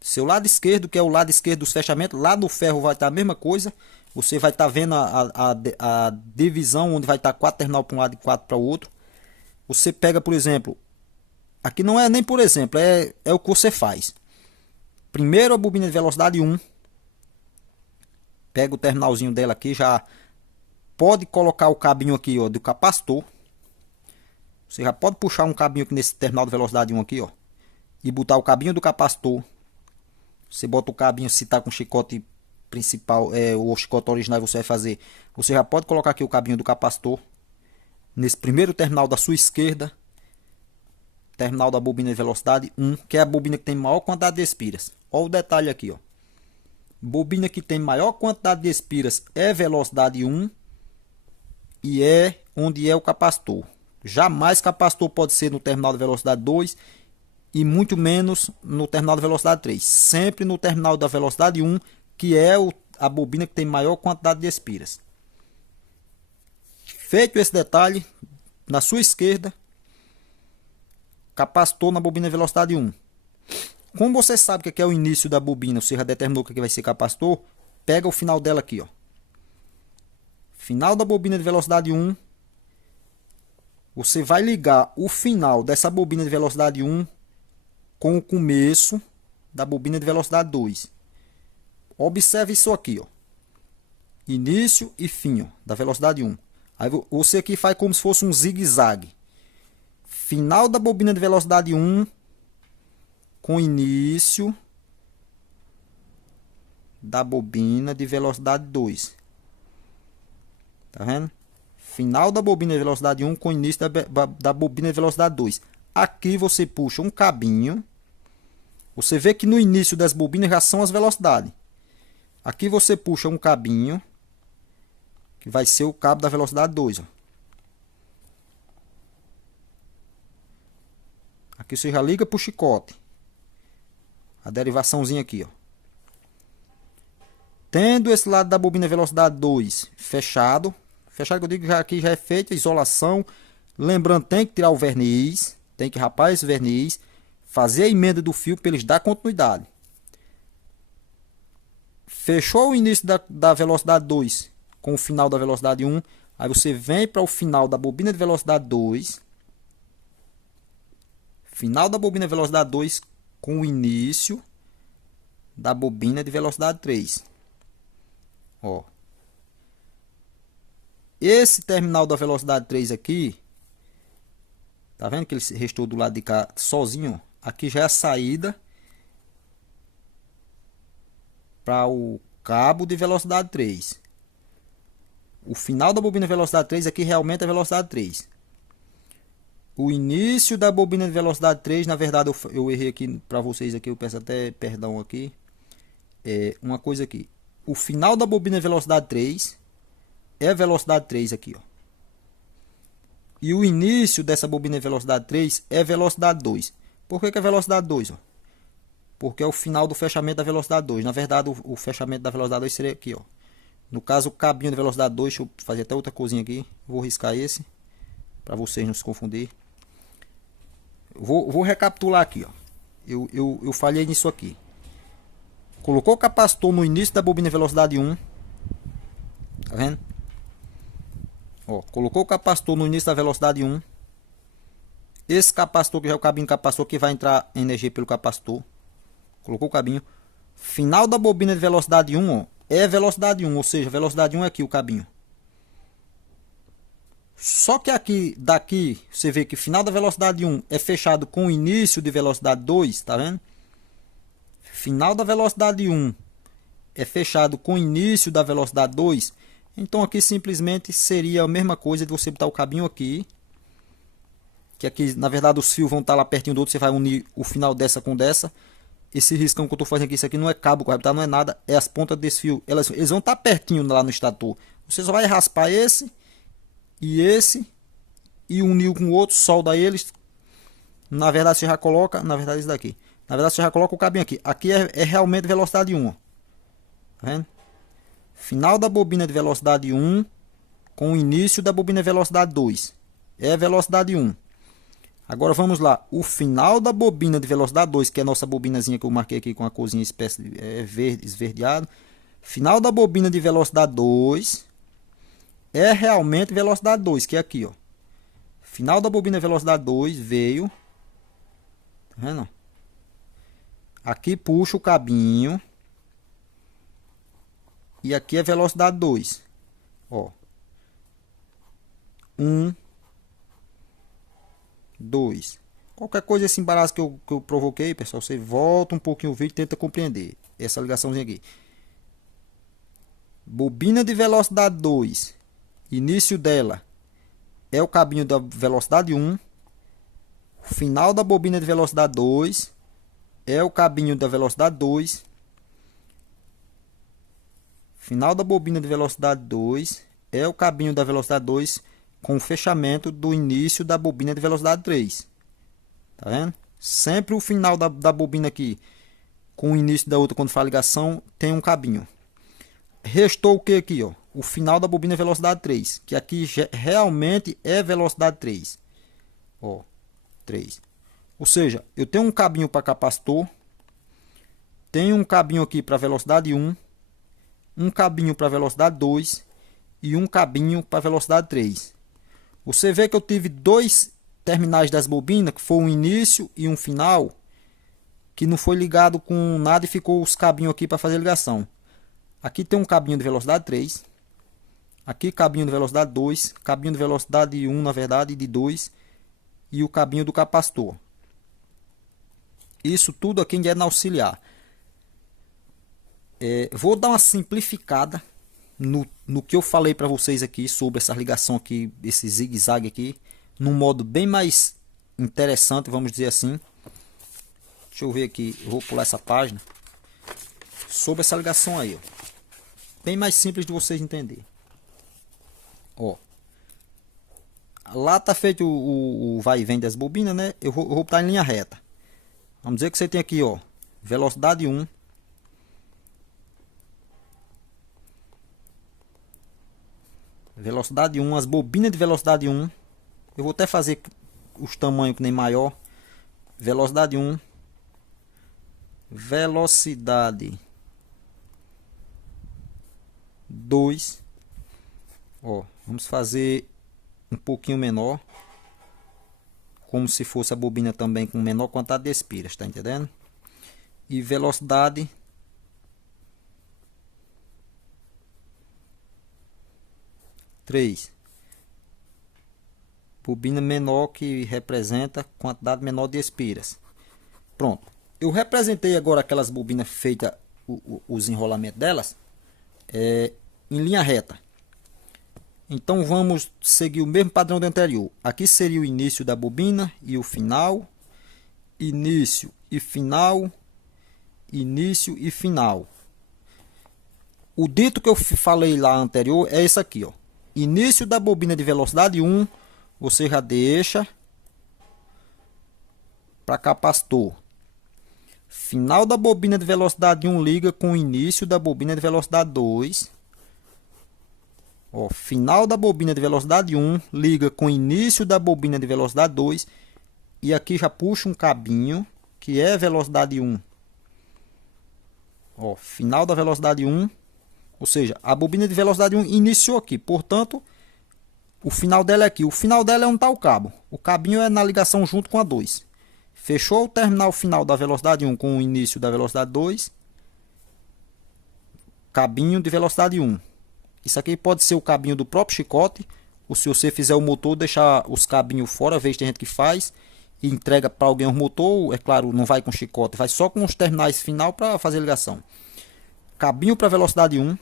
Seu lado esquerdo, que é o lado esquerdo dos fechamentos, lá no ferro vai estar a mesma coisa. Você vai estar vendo a divisão, onde vai estar 4 terminal para um lado e 4 para o outro. Você pega, por exemplo, aqui não é nem por exemplo, é o que você faz. Primeiro a bobina de velocidade 1. Pega o terminalzinho dela aqui, já pode colocar o cabinho aqui, ó, do capacitor. Você já pode puxar um cabinho aqui nesse terminal de velocidade 1 aqui, ó, e botar o cabinho do capacitor. Você bota o cabinho, se tá com chicote principal, o chicote original você vai fazer. Você já pode colocar aqui o cabinho do capacitor nesse primeiro terminal da sua esquerda. Terminal da bobina de velocidade 1, que é a bobina que tem maior quantidade de espiras. Olha o detalhe aqui, ó. Bobina que tem maior quantidade de espiras é velocidade 1 e é onde é o capacitor. Jamais capacitor pode ser no terminal de velocidade 2 e muito menos no terminal de velocidade 3. Sempre no terminal da velocidade 1, que é a bobina que tem maior quantidade de espiras. Feito esse detalhe, na sua esquerda, capacitor na bobina de velocidade 1. Como você sabe que aqui é o início da bobina, você já determinou que aqui vai ser capacitor, pega o final dela aqui, ó. Final da bobina de velocidade 1. Você vai ligar o final dessa bobina de velocidade 1 com o começo da bobina de velocidade 2. Observe isso aqui, ó. Início e fim, ó, da velocidade 1. Aí você aqui faz como se fosse um zigue-zague. Final da bobina de velocidade 1 com início da bobina de velocidade 2. Tá vendo? Final da bobina de velocidade 1 com início da bobina de velocidade 2. Aqui você puxa um cabinho. Você vê que no início das bobinas já são as velocidades. Aqui você puxa um cabinho, que vai ser o cabo da velocidade 2. Ó. Aqui você já liga para o chicote. A derivaçãozinha aqui, ó. Tendo esse lado da bobina velocidade 2 fechado. Fechado que eu digo, aqui já é feita a isolação. Lembrando, tem que tirar o verniz. Tem que rapar esse verniz. Fazer a emenda do fio para eles dar continuidade. Fechou o início da velocidade 2 com o final da velocidade 1. Aí você vem para o final da bobina de velocidade 2. Final da bobina de velocidade 2 com o início da bobina de velocidade 3. Ó. Esse terminal da velocidade 3 aqui, tá vendo que ele restou do lado de cá sozinho? Aqui já é a saída para o cabo de velocidade 3. O final da bobina de velocidade 3 aqui realmente é velocidade 3. O início da bobina de velocidade 3, na verdade eu errei aqui para vocês aqui, eu peço até perdão aqui. Uma coisa aqui. O final da bobina de velocidade 3 é velocidade 3 aqui, ó. E o início dessa bobina de velocidade 3 é velocidade 2. Por que é velocidade 2? Ó? Porque é o final do fechamento da velocidade 2. Na verdade, o fechamento da velocidade 2 seria aqui, ó. No caso, o cabinho de velocidade 2, deixa eu fazer até outra coisinha aqui. Vou riscar esse, para vocês não se confundir. Vou recapitular aqui, ó. Eu falhei nisso aqui. Colocou o capacitor no início da bobina de velocidade 1. Tá vendo? Ó, colocou o capacitor no início da velocidade 1. Esse capacitor que já é o cabinho capacitor que vai entrar energia pelo capacitor. Colocou o cabinho. Final da bobina de velocidade 1, ó, é velocidade 1, ou seja, velocidade 1 é aqui o cabinho. Só que aqui, daqui, você vê que o final da velocidade 1 é fechado com o início de velocidade 2, tá vendo? Final da velocidade 1 é fechado com o início da velocidade 2. Então aqui simplesmente seria a mesma coisa de você botar o cabinho aqui. Que aqui, na verdade, os fios vão estar lá pertinho do outro. Você vai unir o final dessa com dessa. Esse riscão que eu estou fazendo aqui, isso aqui não é cabo, tá? Não é nada. É as pontas desse fio. Eles vão estar pertinho lá no estator. Você só vai raspar esse e unir com o outro, solda eles. Na verdade, você já coloca. Na verdade, isso daqui. Na verdade, você já coloca o cabinho aqui. Aqui é realmente velocidade 1. Ó. Tá vendo? Final da bobina de velocidade 1 com o início da bobina de velocidade 2. É velocidade 1. Agora vamos lá. O final da bobina de velocidade 2, que é a nossa bobinazinha que eu marquei aqui com a corzinha espécie de verde, esverdeado. Final da bobina de velocidade 2 é realmente velocidade 2, que é aqui, ó. Final da bobina de velocidade 2 veio. Tá vendo? Aqui puxa o cabinho. E aqui é velocidade 2. Ó. 1, 2. Qualquer coisa, esse embaraço que eu provoquei, pessoal, você volta um pouquinho o vídeo e tenta compreender essa ligaçãozinha aqui. Bobina de velocidade 2. Início dela é o cabinho da velocidade 1. Final da bobina de velocidade 2 é o cabinho da velocidade 2. Final da bobina de velocidade 2 é o cabinho da velocidade 2 com o fechamento do início da bobina de velocidade 3. Tá vendo? Sempre o final da bobina aqui com o início da outra quando faz a ligação tem um cabinho. Restou o que aqui, ó? O final da bobina de velocidade 3, que aqui realmente é velocidade 3. Ó, 3. Ou seja, eu tenho um cabinho para capacitor, tenho um cabinho aqui para velocidade 1, um cabinho para velocidade 2 e um cabinho para velocidade 3. Você vê que eu tive dois terminais das bobinas, que foi um início e um final, que não foi ligado com nada e ficou os cabinhos aqui para fazer ligação. Aqui tem um cabinho de velocidade 3, aqui cabinho de velocidade 2, cabinho de velocidade 1, na verdade, de 2, e o cabinho do capacitor. Isso tudo aqui é na auxiliar. Vou dar uma simplificada no que eu falei para vocês aqui sobre essa ligação aqui, esse zigue-zague aqui, num modo bem mais interessante, vamos dizer assim. Deixa eu ver aqui, eu vou pular essa página. Sobre essa ligação aí, ó. Bem mais simples de vocês entenderem. Ó. Lá tá feito o vai e vem das bobinas, né? Eu vou botar em linha reta. Vamos dizer que você tem aqui, ó, velocidade 1. Velocidade 1, as bobinas de velocidade 1. Eu vou até fazer os tamanhos que nem maior. Velocidade 1. Velocidade 2. Ó, vamos fazer um pouquinho menor. Como se fosse a bobina também com menor quantidade de espiras, tá entendendo? E velocidade 3. Bobina menor que representa quantidade menor de espiras. Pronto. Eu representei agora aquelas bobinas feitas, os enrolamentos delas, em linha reta. Então vamos seguir o mesmo padrão do anterior. Aqui seria o início da bobina e o final. Início e final. Início e final. O dito que eu falei lá anterior é esse aqui, ó. Início da bobina de velocidade 1, você já deixa para capacitor. Final da bobina de velocidade 1 liga com o início da bobina de velocidade 2. Ó, final da bobina de velocidade 1 liga com o início da bobina de velocidade 2. E aqui já puxa um cabinho que é velocidade 1. Ó, final da velocidade 1. Ou seja, a bobina de velocidade 1 iniciou aqui. Portanto, o final dela é aqui. O final dela é onde está o cabo. O cabinho é na ligação junto com a 2. Fechou o terminal final da velocidade 1 com o início da velocidade 2. Cabinho de velocidade 1. Isso aqui pode ser o cabinho do próprio chicote. Ou se você fizer o motor, deixar os cabinhos fora. Às vezes tem gente que faz e entrega para alguém o motor. É claro, não vai com chicote. Vai só com os terminais final para fazer ligação. Cabinho para velocidade 1.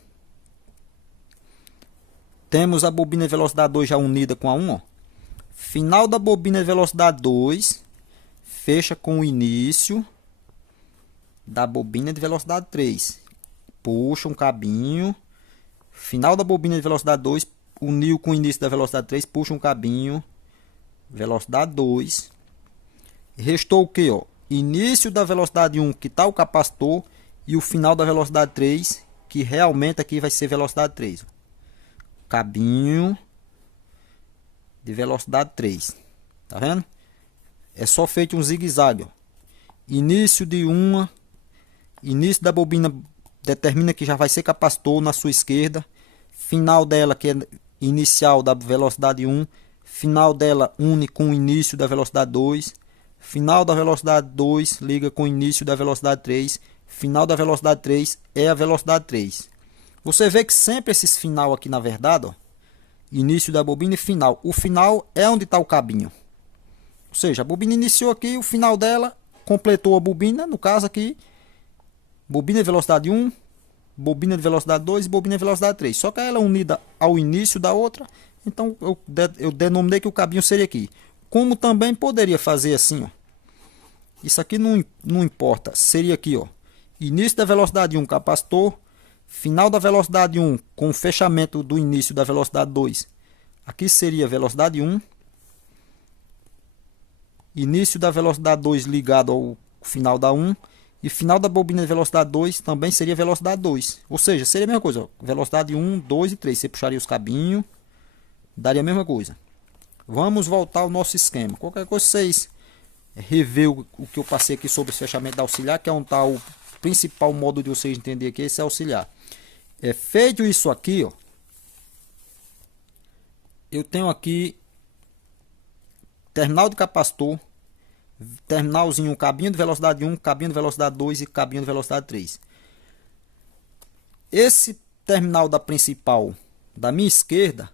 Temos a bobina de velocidade 2 já unida com a 1. Ó. Final da bobina de velocidade 2. Fecha com o início da bobina de velocidade 3. Puxa um cabinho. Final da bobina de velocidade 2. Uniu com o início da velocidade 3. Puxa um cabinho. Velocidade 2. Restou o que? Ó? Início da velocidade 1, que está o capacitor. E o final da velocidade 3, que realmente aqui vai ser velocidade 3. Cabinho de velocidade 3. Tá vendo? É só feito um zigue-zague. Início de uma. Início da bobina determina que já vai ser capacitor na sua esquerda. Final dela que é inicial da velocidade 1. Final dela une com o início da velocidade 2. Final da velocidade 2 liga com o início da velocidade 3. Final da velocidade 3 é a velocidade 3. Você vê que sempre esses final aqui na verdade, ó, início da bobina e final. O final é onde está o cabinho. Ou seja, a bobina iniciou aqui, o final dela completou a bobina, no caso aqui, bobina de velocidade 1, bobina de velocidade 2 e bobina de velocidade 3. Só que ela é unida ao início da outra, então eu denominei que o cabinho seria aqui. Como também poderia fazer assim, ó. Isso aqui não importa, seria aqui, ó. Início da velocidade 1, capacitor. Final da velocidade 1 com o fechamento do início da velocidade 2. Aqui seria velocidade 1. Início da velocidade 2 ligado ao final da 1. E final da bobina de velocidade 2 também seria velocidade 2. Ou seja, seria a mesma coisa. Ó. Velocidade 1, 2 e 3. Você puxaria os cabinhos. Daria a mesma coisa. Vamos voltar ao nosso esquema. Qualquer coisa vocês rever o que eu passei aqui sobre o fechamento da auxiliar. Que é um tal principal modo de vocês entenderem que esse é auxiliar. É feito isso aqui, ó. Eu tenho aqui terminal de capacitor, terminalzinho, cabinho de velocidade 1, cabinho de velocidade 2 e cabinho de velocidade 3. Esse terminal da principal da minha esquerda,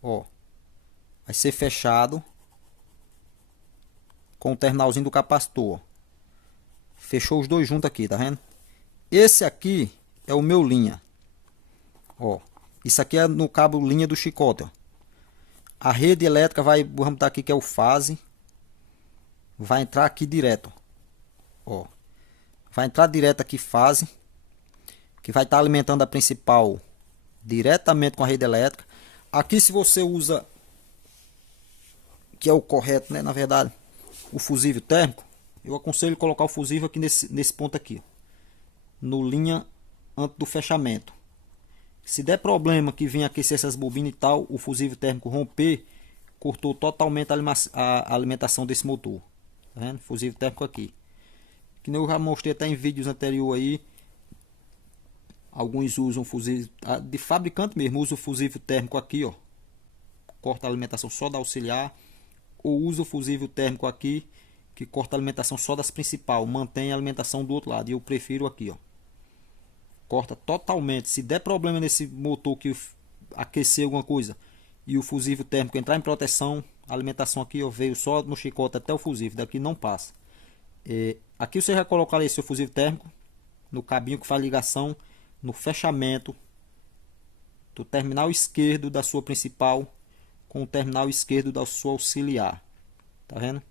ó, vai ser fechado com o terminalzinho do capacitor. Fechou os dois juntos aqui, tá vendo? Esse aqui é o meu linha. Ó, isso aqui é no cabo linha do chicote, ó. A rede elétrica vai, vamos botar aqui que é o fase, vai entrar aqui direto, ó. Vai entrar direto aqui fase, que vai estar alimentando a principal diretamente com a rede elétrica. Aqui, se você usa, que é o correto, né, na verdade, o fusível térmico, eu aconselho colocar o fusível aqui nesse ponto aqui, no linha antes do fechamento. Se der problema que venha aquecer essas bobinas e tal, o fusível térmico romper, cortou totalmente a alimentação desse motor. Tá vendo? Fusível térmico aqui. Que nem eu já mostrei até em vídeos anteriores aí. Alguns usam fusível de fabricante mesmo, usa o fusível térmico aqui, ó. Corta a alimentação só da auxiliar. Ou usa o fusível térmico aqui, que corta a alimentação só das principal, mantém a alimentação do outro lado. E eu prefiro aqui, ó. Corta totalmente. Se der problema nesse motor que aquecer alguma coisa e o fusível térmico entrar em proteção, a alimentação aqui, ó, veio só no chicote até o fusível, daqui não passa. Aqui você vai colocar aí seu fusível térmico no cabinho que faz ligação no fechamento do terminal esquerdo da sua principal com o terminal esquerdo da sua auxiliar. Tá vendo?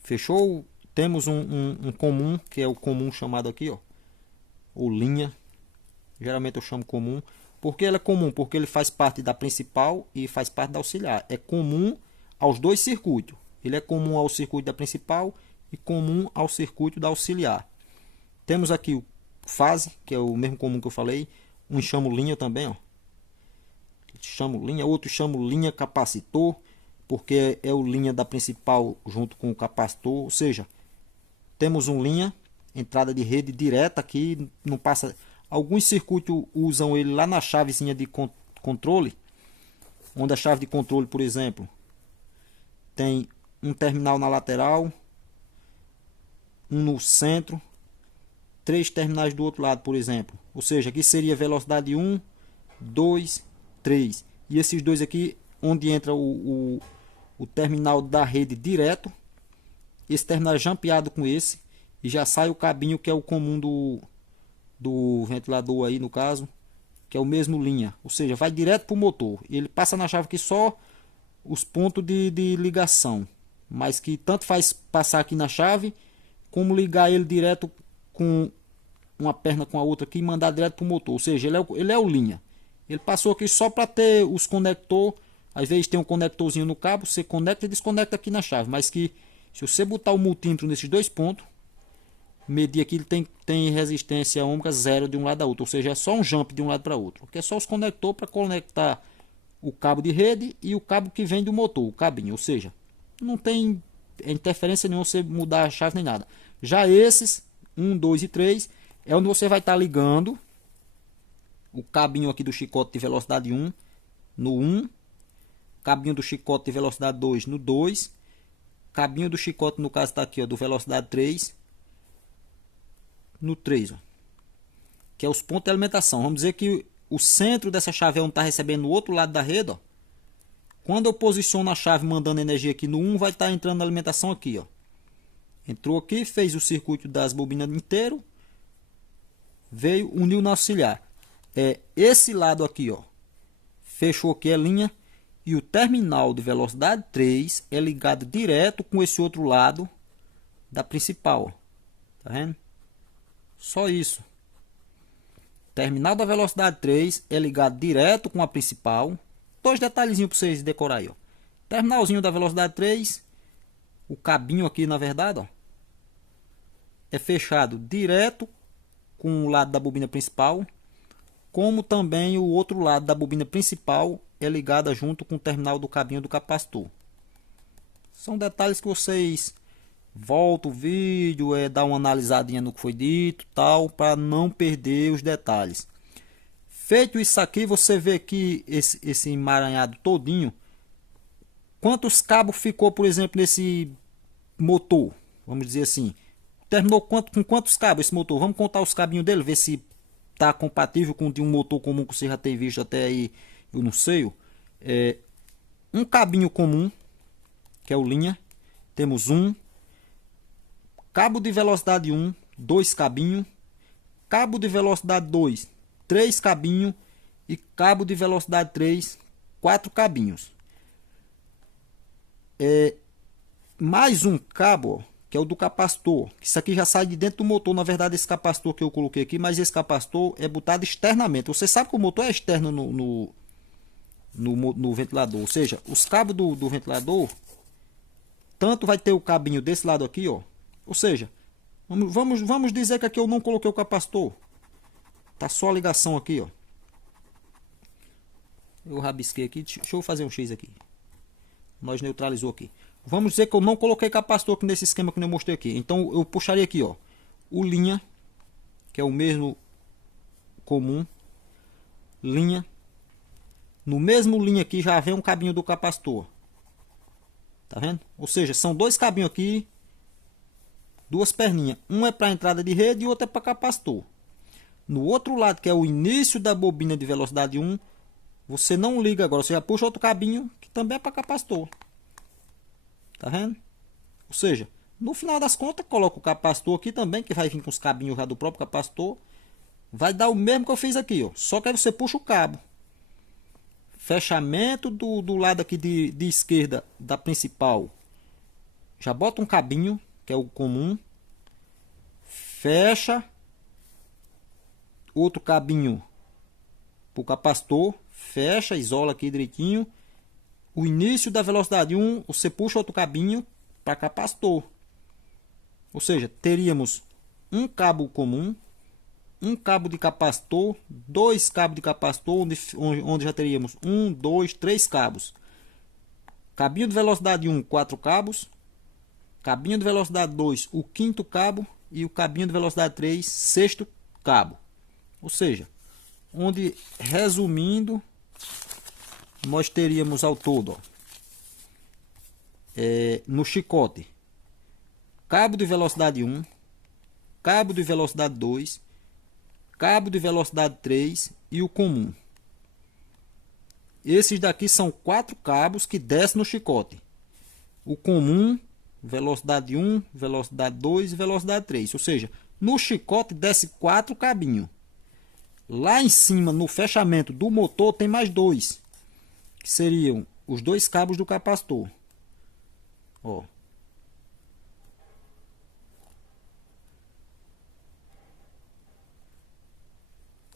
Fechou? Temos um comum, que é o comum chamado aqui, ó, ou linha. Geralmente eu chamo comum. Por que ele é comum? Porque ele faz parte da principal e faz parte da auxiliar. É comum aos dois circuitos. Ele é comum ao circuito da principal e comum ao circuito da auxiliar. Temos aqui o fase, que é o mesmo comum que eu falei. Um chamo linha também, ó. Chamo linha, outro chamo linha capacitor, porque é o linha da principal junto com o capacitor. Ou seja, temos um linha, entrada de rede direta aqui, não passa. Alguns circuitos usam ele lá na chavezinha de controle, onde a chave de controle, por exemplo, tem um terminal na lateral, um no centro, 3 terminais do outro lado, por exemplo. Ou seja, aqui seria velocidade 1, 2, 3. E esses dois aqui, onde entra o terminal da rede direto, esse terminal é jampeado com esse, e já sai o cabinho que é o comum do ventilador aí, no caso, que é o mesmo linha. Ou seja, vai direto para o motor. Ele passa na chave aqui só os pontos de ligação, mas que tanto faz passar aqui na chave, como ligar ele direto com uma perna com a outra aqui e mandar direto para o motor. Ou seja, ele é o linha. Ele passou aqui só para ter os conector. Às vezes tem um conectorzinho no cabo, você conecta e desconecta aqui na chave. Mas que se você botar o multímetro nesses dois pontos, medir aqui, ele tem resistência ômica zero de um lado a outro. Ou seja, é só um jump de um lado para outro. Aqui é só os conector para conectar o cabo de rede e o cabo que vem do motor, o cabinho. Ou seja, não tem interferência nenhuma você mudar a chave nem nada. Já esses 1, 2 e 3 é onde você vai estar ligando o cabinho aqui do chicote de velocidade 1 no 1, cabinho do chicote de velocidade 2 no 2, cabinho do chicote, no caso está aqui, ó, do velocidade 3 no 3, ó, que é os pontos de alimentação. Vamos dizer que o centro dessa chave é onde está recebendo o outro lado da rede, ó. Quando eu posiciono a chave mandando energia aqui no 1, vai estar entrando a alimentação aqui, ó. Entrou aqui, fez o circuito das bobinas inteiro, veio, uniu na auxiliar. Esse lado aqui, ó, fechou aqui a linha e o terminal de velocidade 3 é ligado direto com esse outro lado da principal, ó. Tá vendo? Só isso. Terminal da velocidade 3 é ligado direto com a principal. Dois detalhezinhos para vocês decorar aí, ó. Terminalzinho da velocidade 3, o cabinho aqui, na verdade, ó, é fechado direto com o lado da bobina principal, como também o outro lado da bobina principal é ligada junto com o terminal do cabinho do capacitor. São detalhes que vocês voltam o vídeo, dá uma analisadinha no que foi dito, tal, para não perder os detalhes. Feito isso aqui, você vê aqui esse emaranhado todinho. Quantos cabos ficou, por exemplo, nesse motor? Vamos dizer assim. Terminou com quantos cabos esse motor? Vamos contar os cabinhos dele, ver se está compatível com um motor comum que você já tem visto até aí, eu não sei. Um cabinho comum, que é o linha. Temos um. Cabo de velocidade 1, 2 cabinhos. Cabo de velocidade 2, 3 cabinhos e cabo de velocidade 3, 4 cabinhos. Mais um cabo, ó, que é o do capacitor. Isso aqui já sai de dentro do motor. Na verdade, esse capacitor que eu coloquei aqui, mas esse capacitor é botado externamente. Você sabe que o motor é externo no ventilador. Ou seja, os cabos do ventilador, tanto vai ter o cabinho desse lado aqui, ó. Ou seja, vamos dizer que aqui eu não coloquei o capacitor. Tá só a ligação aqui, ó. Eu rabisquei aqui. Deixa eu fazer um X aqui. Nós neutralizou aqui. Vamos dizer que eu não coloquei capacitor aqui nesse esquema que eu mostrei aqui. Então eu puxaria aqui, ó, o linha, que é o mesmo comum, linha. No mesmo linha aqui já vem um cabinho do capacitor. Tá vendo? Ou seja, são dois cabinhos aqui, duas perninhas. Um é para entrada de rede e outro é para capacitor. No outro lado, que é o início da bobina de velocidade 1, você não liga agora, você já puxa outro cabinho que também é para capacitor. Tá vendo? Ou seja, no final das contas, coloca o capacitor aqui também, que vai vir com os cabinhos já do próprio capacitor. Vai dar o mesmo que eu fiz aqui, ó. Só que aí você puxa o cabo. Fechamento do lado aqui de esquerda da principal. Já bota um cabinho, que é o comum. Fecha. Outro cabinho pro capacitor. Fecha, isola aqui direitinho. O início da velocidade 1, você puxa outro cabinho para capacitor. Ou seja, teríamos um cabo comum, um cabo de capacitor, dois cabos de capacitor, onde já teríamos 1, 2, 3 cabos. Cabinho de velocidade 1, 4 cabos. Cabinho de velocidade 2, o quinto cabo. E o cabinho de velocidade 3, sexto cabo. Ou seja, onde, resumindo, nós teríamos ao todo, ó, no chicote, cabo de velocidade 1, cabo de velocidade 2, cabo de velocidade 3 e o comum. Esses daqui são 4 cabos que descem no chicote. O comum, velocidade 1, velocidade 2 e velocidade 3. Ou seja, no chicote desce 4 cabinhos. Lá em cima, no fechamento do motor, tem mais 2. Que seriam os 2 cabos do capacitor. Ó.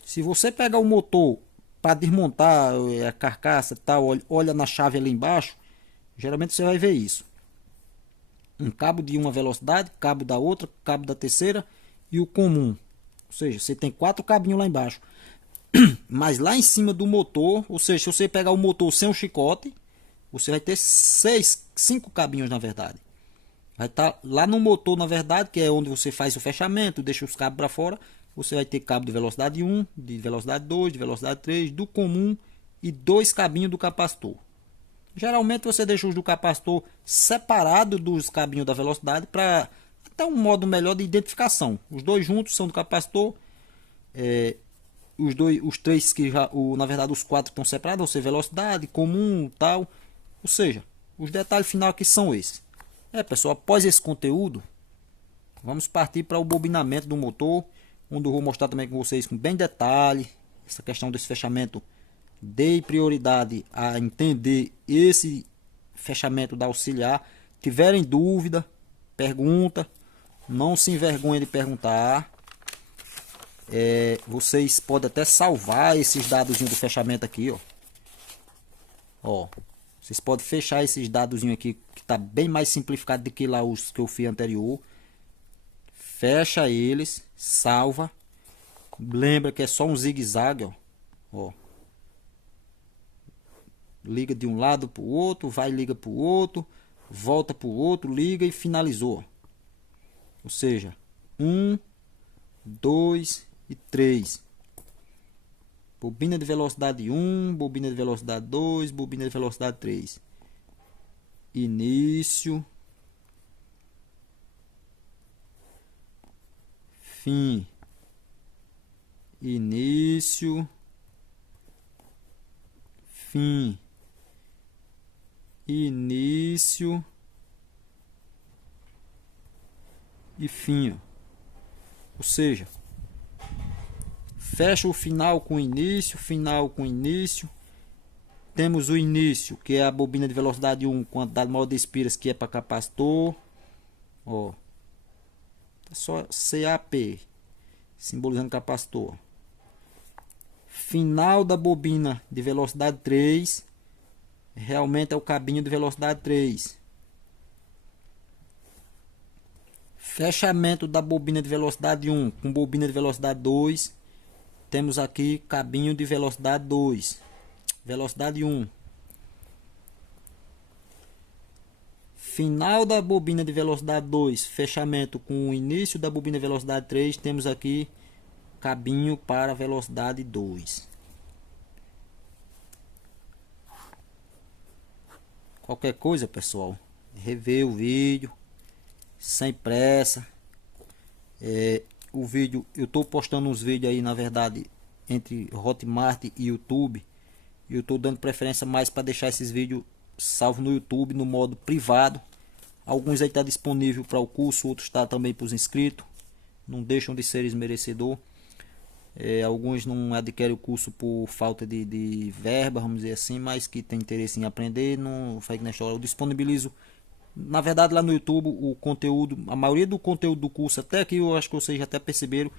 Se você pegar o motor para desmontar a carcaça e tal, olha na chave ali embaixo, geralmente você vai ver isso. Um cabo de uma velocidade, cabo da outra, cabo da terceira e o comum. Ou seja, você tem 4 cabinhos lá embaixo. Mas lá em cima do motor, ou seja, se você pegar o motor sem o chicote, você vai ter 5 cabinhos na verdade. Vai estar lá no motor, na verdade, que é onde você faz o fechamento, deixa os cabos para fora. Você vai ter cabo de velocidade 1, de velocidade 2, de velocidade 3, do comum e 2 cabinhos do capacitor. Geralmente você deixa os do capacitor separado dos cabinhos da velocidade para até um modo melhor de identificação. Os dois juntos são do capacitor. Os 3 que já, na verdade os 4 estão separados, ou seja, velocidade, comum, tal. Ou seja, os detalhes final aqui são esses. Pessoal, após esse conteúdo, vamos partir para o bobinamento do motor, onde eu vou mostrar também com vocês com bem detalhe essa questão desse fechamento. Dei prioridade a entender esse fechamento da auxiliar. Tiverem dúvida, pergunta, não se envergonhe de perguntar. Vocês podem até salvar esses dados do fechamento aqui, ó. Vocês podem fechar esses dados aqui, que está bem mais simplificado do que lá os que eu fiz anterior. Fecha eles, salva. Lembra que é só um zigue-zague, ó. Liga de um lado para o outro, vai, liga para o outro, volta para o outro, liga e finalizou. Ou seja, 1, 2 e 3. Bobina de velocidade 1, bobina de velocidade 2, bobina de velocidade 3. Início. Fim. Início. Fim. Início. E fim. Ou seja, fecha o final com o início, final com o início. Temos o início, que é a bobina de velocidade 1, quantidade maior de espiras, que é para capacitor. Ó, tá só CAP, simbolizando capacitor. Final da bobina de velocidade 3, realmente é o cabinho de velocidade 3. Fechamento da bobina de velocidade 1 com bobina de velocidade 2. Temos aqui cabinho de velocidade 2. Velocidade 1. Final da bobina de velocidade 2. Fechamento com o início da bobina de velocidade 3. Temos aqui cabinho para velocidade 2. Qualquer coisa, pessoal, rever o vídeo sem pressa. O vídeo, eu estou postando uns vídeos aí, na verdade, entre Hotmart e YouTube. E eu estou dando preferência mais para deixar esses vídeos salvos no YouTube no modo privado. Alguns aí tá disponível para o curso, outros tá também para os inscritos. Não deixam de ser esmerecedor. Alguns não adquirem o curso por falta de verba, vamos dizer assim, mas que tem interesse em aprender. Não faz nesta hora. Eu disponibilizo, na verdade, lá no YouTube o conteúdo, a maioria do conteúdo do curso, até aqui eu acho que vocês já até perceberam,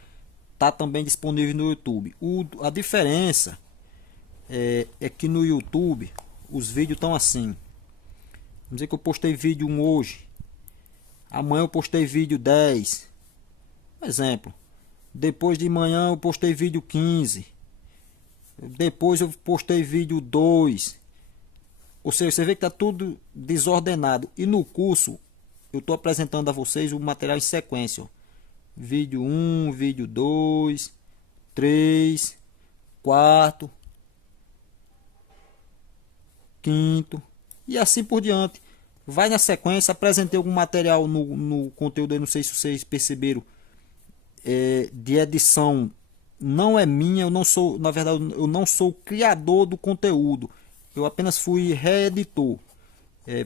tá também disponível no YouTube. A diferença é que no YouTube os vídeos estão assim. Vamos dizer que eu postei vídeo 1 hoje, amanhã eu postei vídeo 10, exemplo. Depois de manhã eu postei vídeo 15, depois eu postei vídeo 2. Ou seja, você vê que está tudo desordenado. E no curso eu estou apresentando a vocês o material em sequência, ó. Vídeo 1, vídeo 2, 3, 4, 5 e assim por diante. Vai na sequência. Apresentei algum material no conteúdo aí, não sei se vocês perceberam, de edição. Não é minha, eu não sou, na verdade, eu não sou criador do conteúdo. Eu apenas fui reeditor.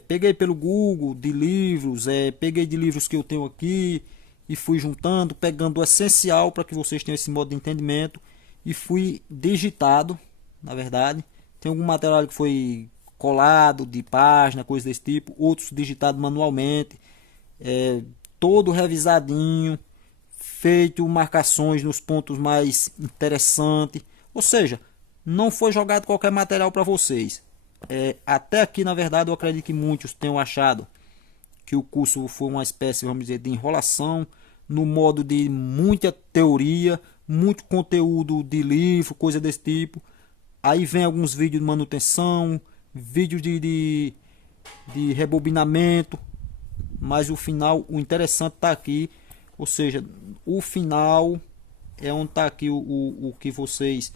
Peguei pelo Google de livros, peguei de livros que eu tenho aqui e fui juntando, pegando o essencial para que vocês tenham esse modo de entendimento e fui digitado, na verdade. Tem algum material que foi colado de página, coisa desse tipo, outros digitados manualmente, todo revisadinho, feito marcações nos pontos mais interessantes. Ou seja, não foi jogado qualquer material para vocês. Até aqui, na verdade, eu acredito que muitos tenham achado que o curso foi uma espécie, vamos dizer, de enrolação, no modo de muita teoria, muito conteúdo de livro, coisa desse tipo. Aí vem alguns vídeos de manutenção, vídeos de rebobinamento, mas o final, o interessante está aqui. Ou seja, o final é onde está aqui o que vocês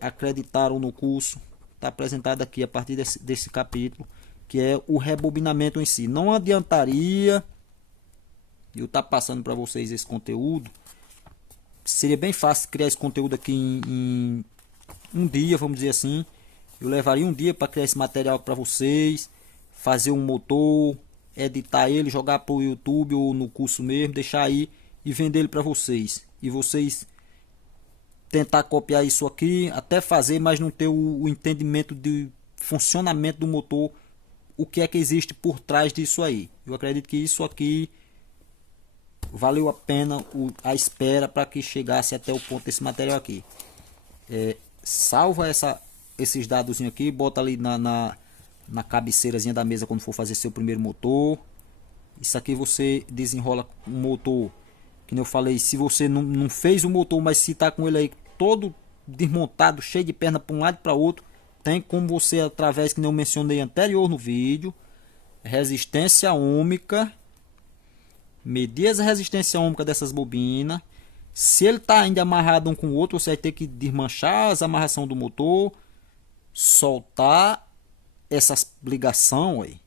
acreditaram no curso. Está apresentado aqui a partir desse capítulo, que é o rebobinamento em si. Não adiantaria eu estar passando para vocês esse conteúdo. Seria bem fácil criar esse conteúdo aqui em um dia, vamos dizer assim. Eu levaria um dia para criar esse material para vocês, fazer um motor, editar ele, jogar para o YouTube ou no curso mesmo, deixar aí e vender ele para vocês. E vocês tentar copiar isso aqui, até fazer, mas não ter o entendimento de funcionamento do motor, o que é que existe por trás disso aí. Eu acredito que isso aqui valeu a pena a espera para que chegasse até o ponto desse material aqui. Salva esses dados aqui, bota ali na cabeceirazinha da mesa quando for fazer seu primeiro motor. Isso aqui você desenrola um motor, que eu falei, se você não fez o motor, mas se está com ele aí todo desmontado, cheio de perna para um lado e para outro, tem como você, através que eu mencionei anterior no vídeo, resistência ômica, medir a resistência ômica dessas bobinas. Se ele está ainda amarrado um com o outro, você vai ter que desmanchar as amarração do motor, soltar essas ligação aí,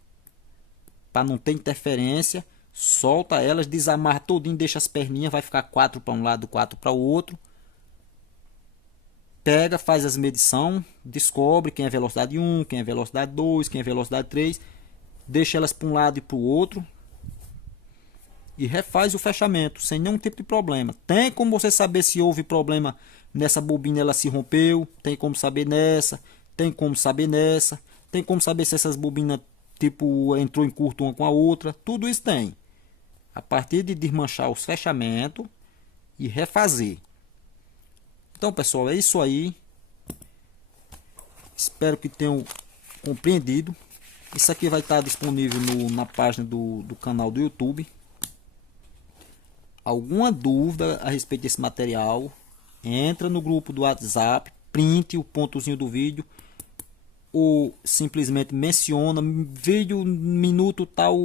para não ter interferência, solta elas, desamarra todinho, deixa as perninhas, vai ficar 4 para um lado, 4 para o outro. Pega, faz as medição, descobre quem é velocidade 1, quem é velocidade 2, quem é velocidade 3, deixa elas para um lado e para o outro e refaz o fechamento sem nenhum tipo de problema. Tem como você saber se houve problema nessa bobina, ela se rompeu, tem como saber nessa, tem como saber nessa, tem como saber se essas bobinas tipo entrou em curto uma com a outra, tudo isso tem. A partir de desmanchar os fechamentos e refazer. Então, pessoal, é isso aí. Espero que tenham compreendido. Isso aqui vai estar disponível na página do canal do YouTube. Alguma dúvida a respeito desse material, entra no grupo do WhatsApp, printe o pontozinho do vídeo, ou simplesmente menciona, vídeo, minuto tal,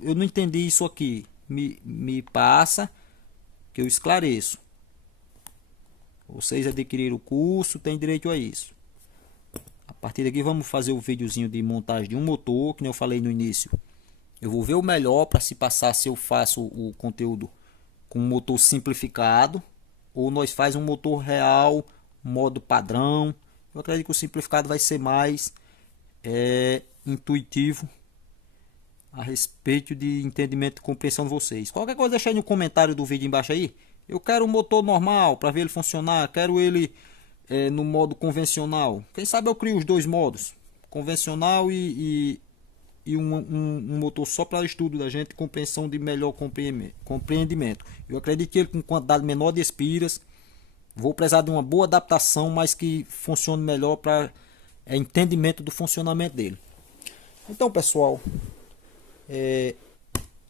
eu não entendi isso aqui, me passa, que eu esclareço. Vocês adquiriram o curso, tem direito a isso. A partir daqui vamos fazer o videozinho de montagem de um motor, que nem eu falei no início. Eu vou ver o melhor para se passar se eu faço o conteúdo com um motor simplificado ou nós faz um motor real, modo padrão. Eu acredito que o simplificado vai ser mais intuitivo a respeito de entendimento e compreensão de vocês. Qualquer coisa deixa aí no comentário do vídeo embaixo aí. Eu quero um motor normal para ver ele funcionar, quero ele no modo convencional. Quem sabe eu crio os dois modos, convencional e um motor só para estudo da gente, compreensão de melhor compreendimento. Eu acredito que ele com quantidade menor de espiras, vou precisar de uma boa adaptação, mas que funcione melhor para entendimento do funcionamento dele. Então, pessoal,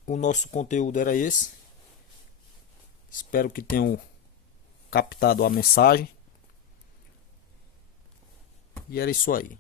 o nosso conteúdo era esse. Espero que tenham captado a mensagem. E era isso aí.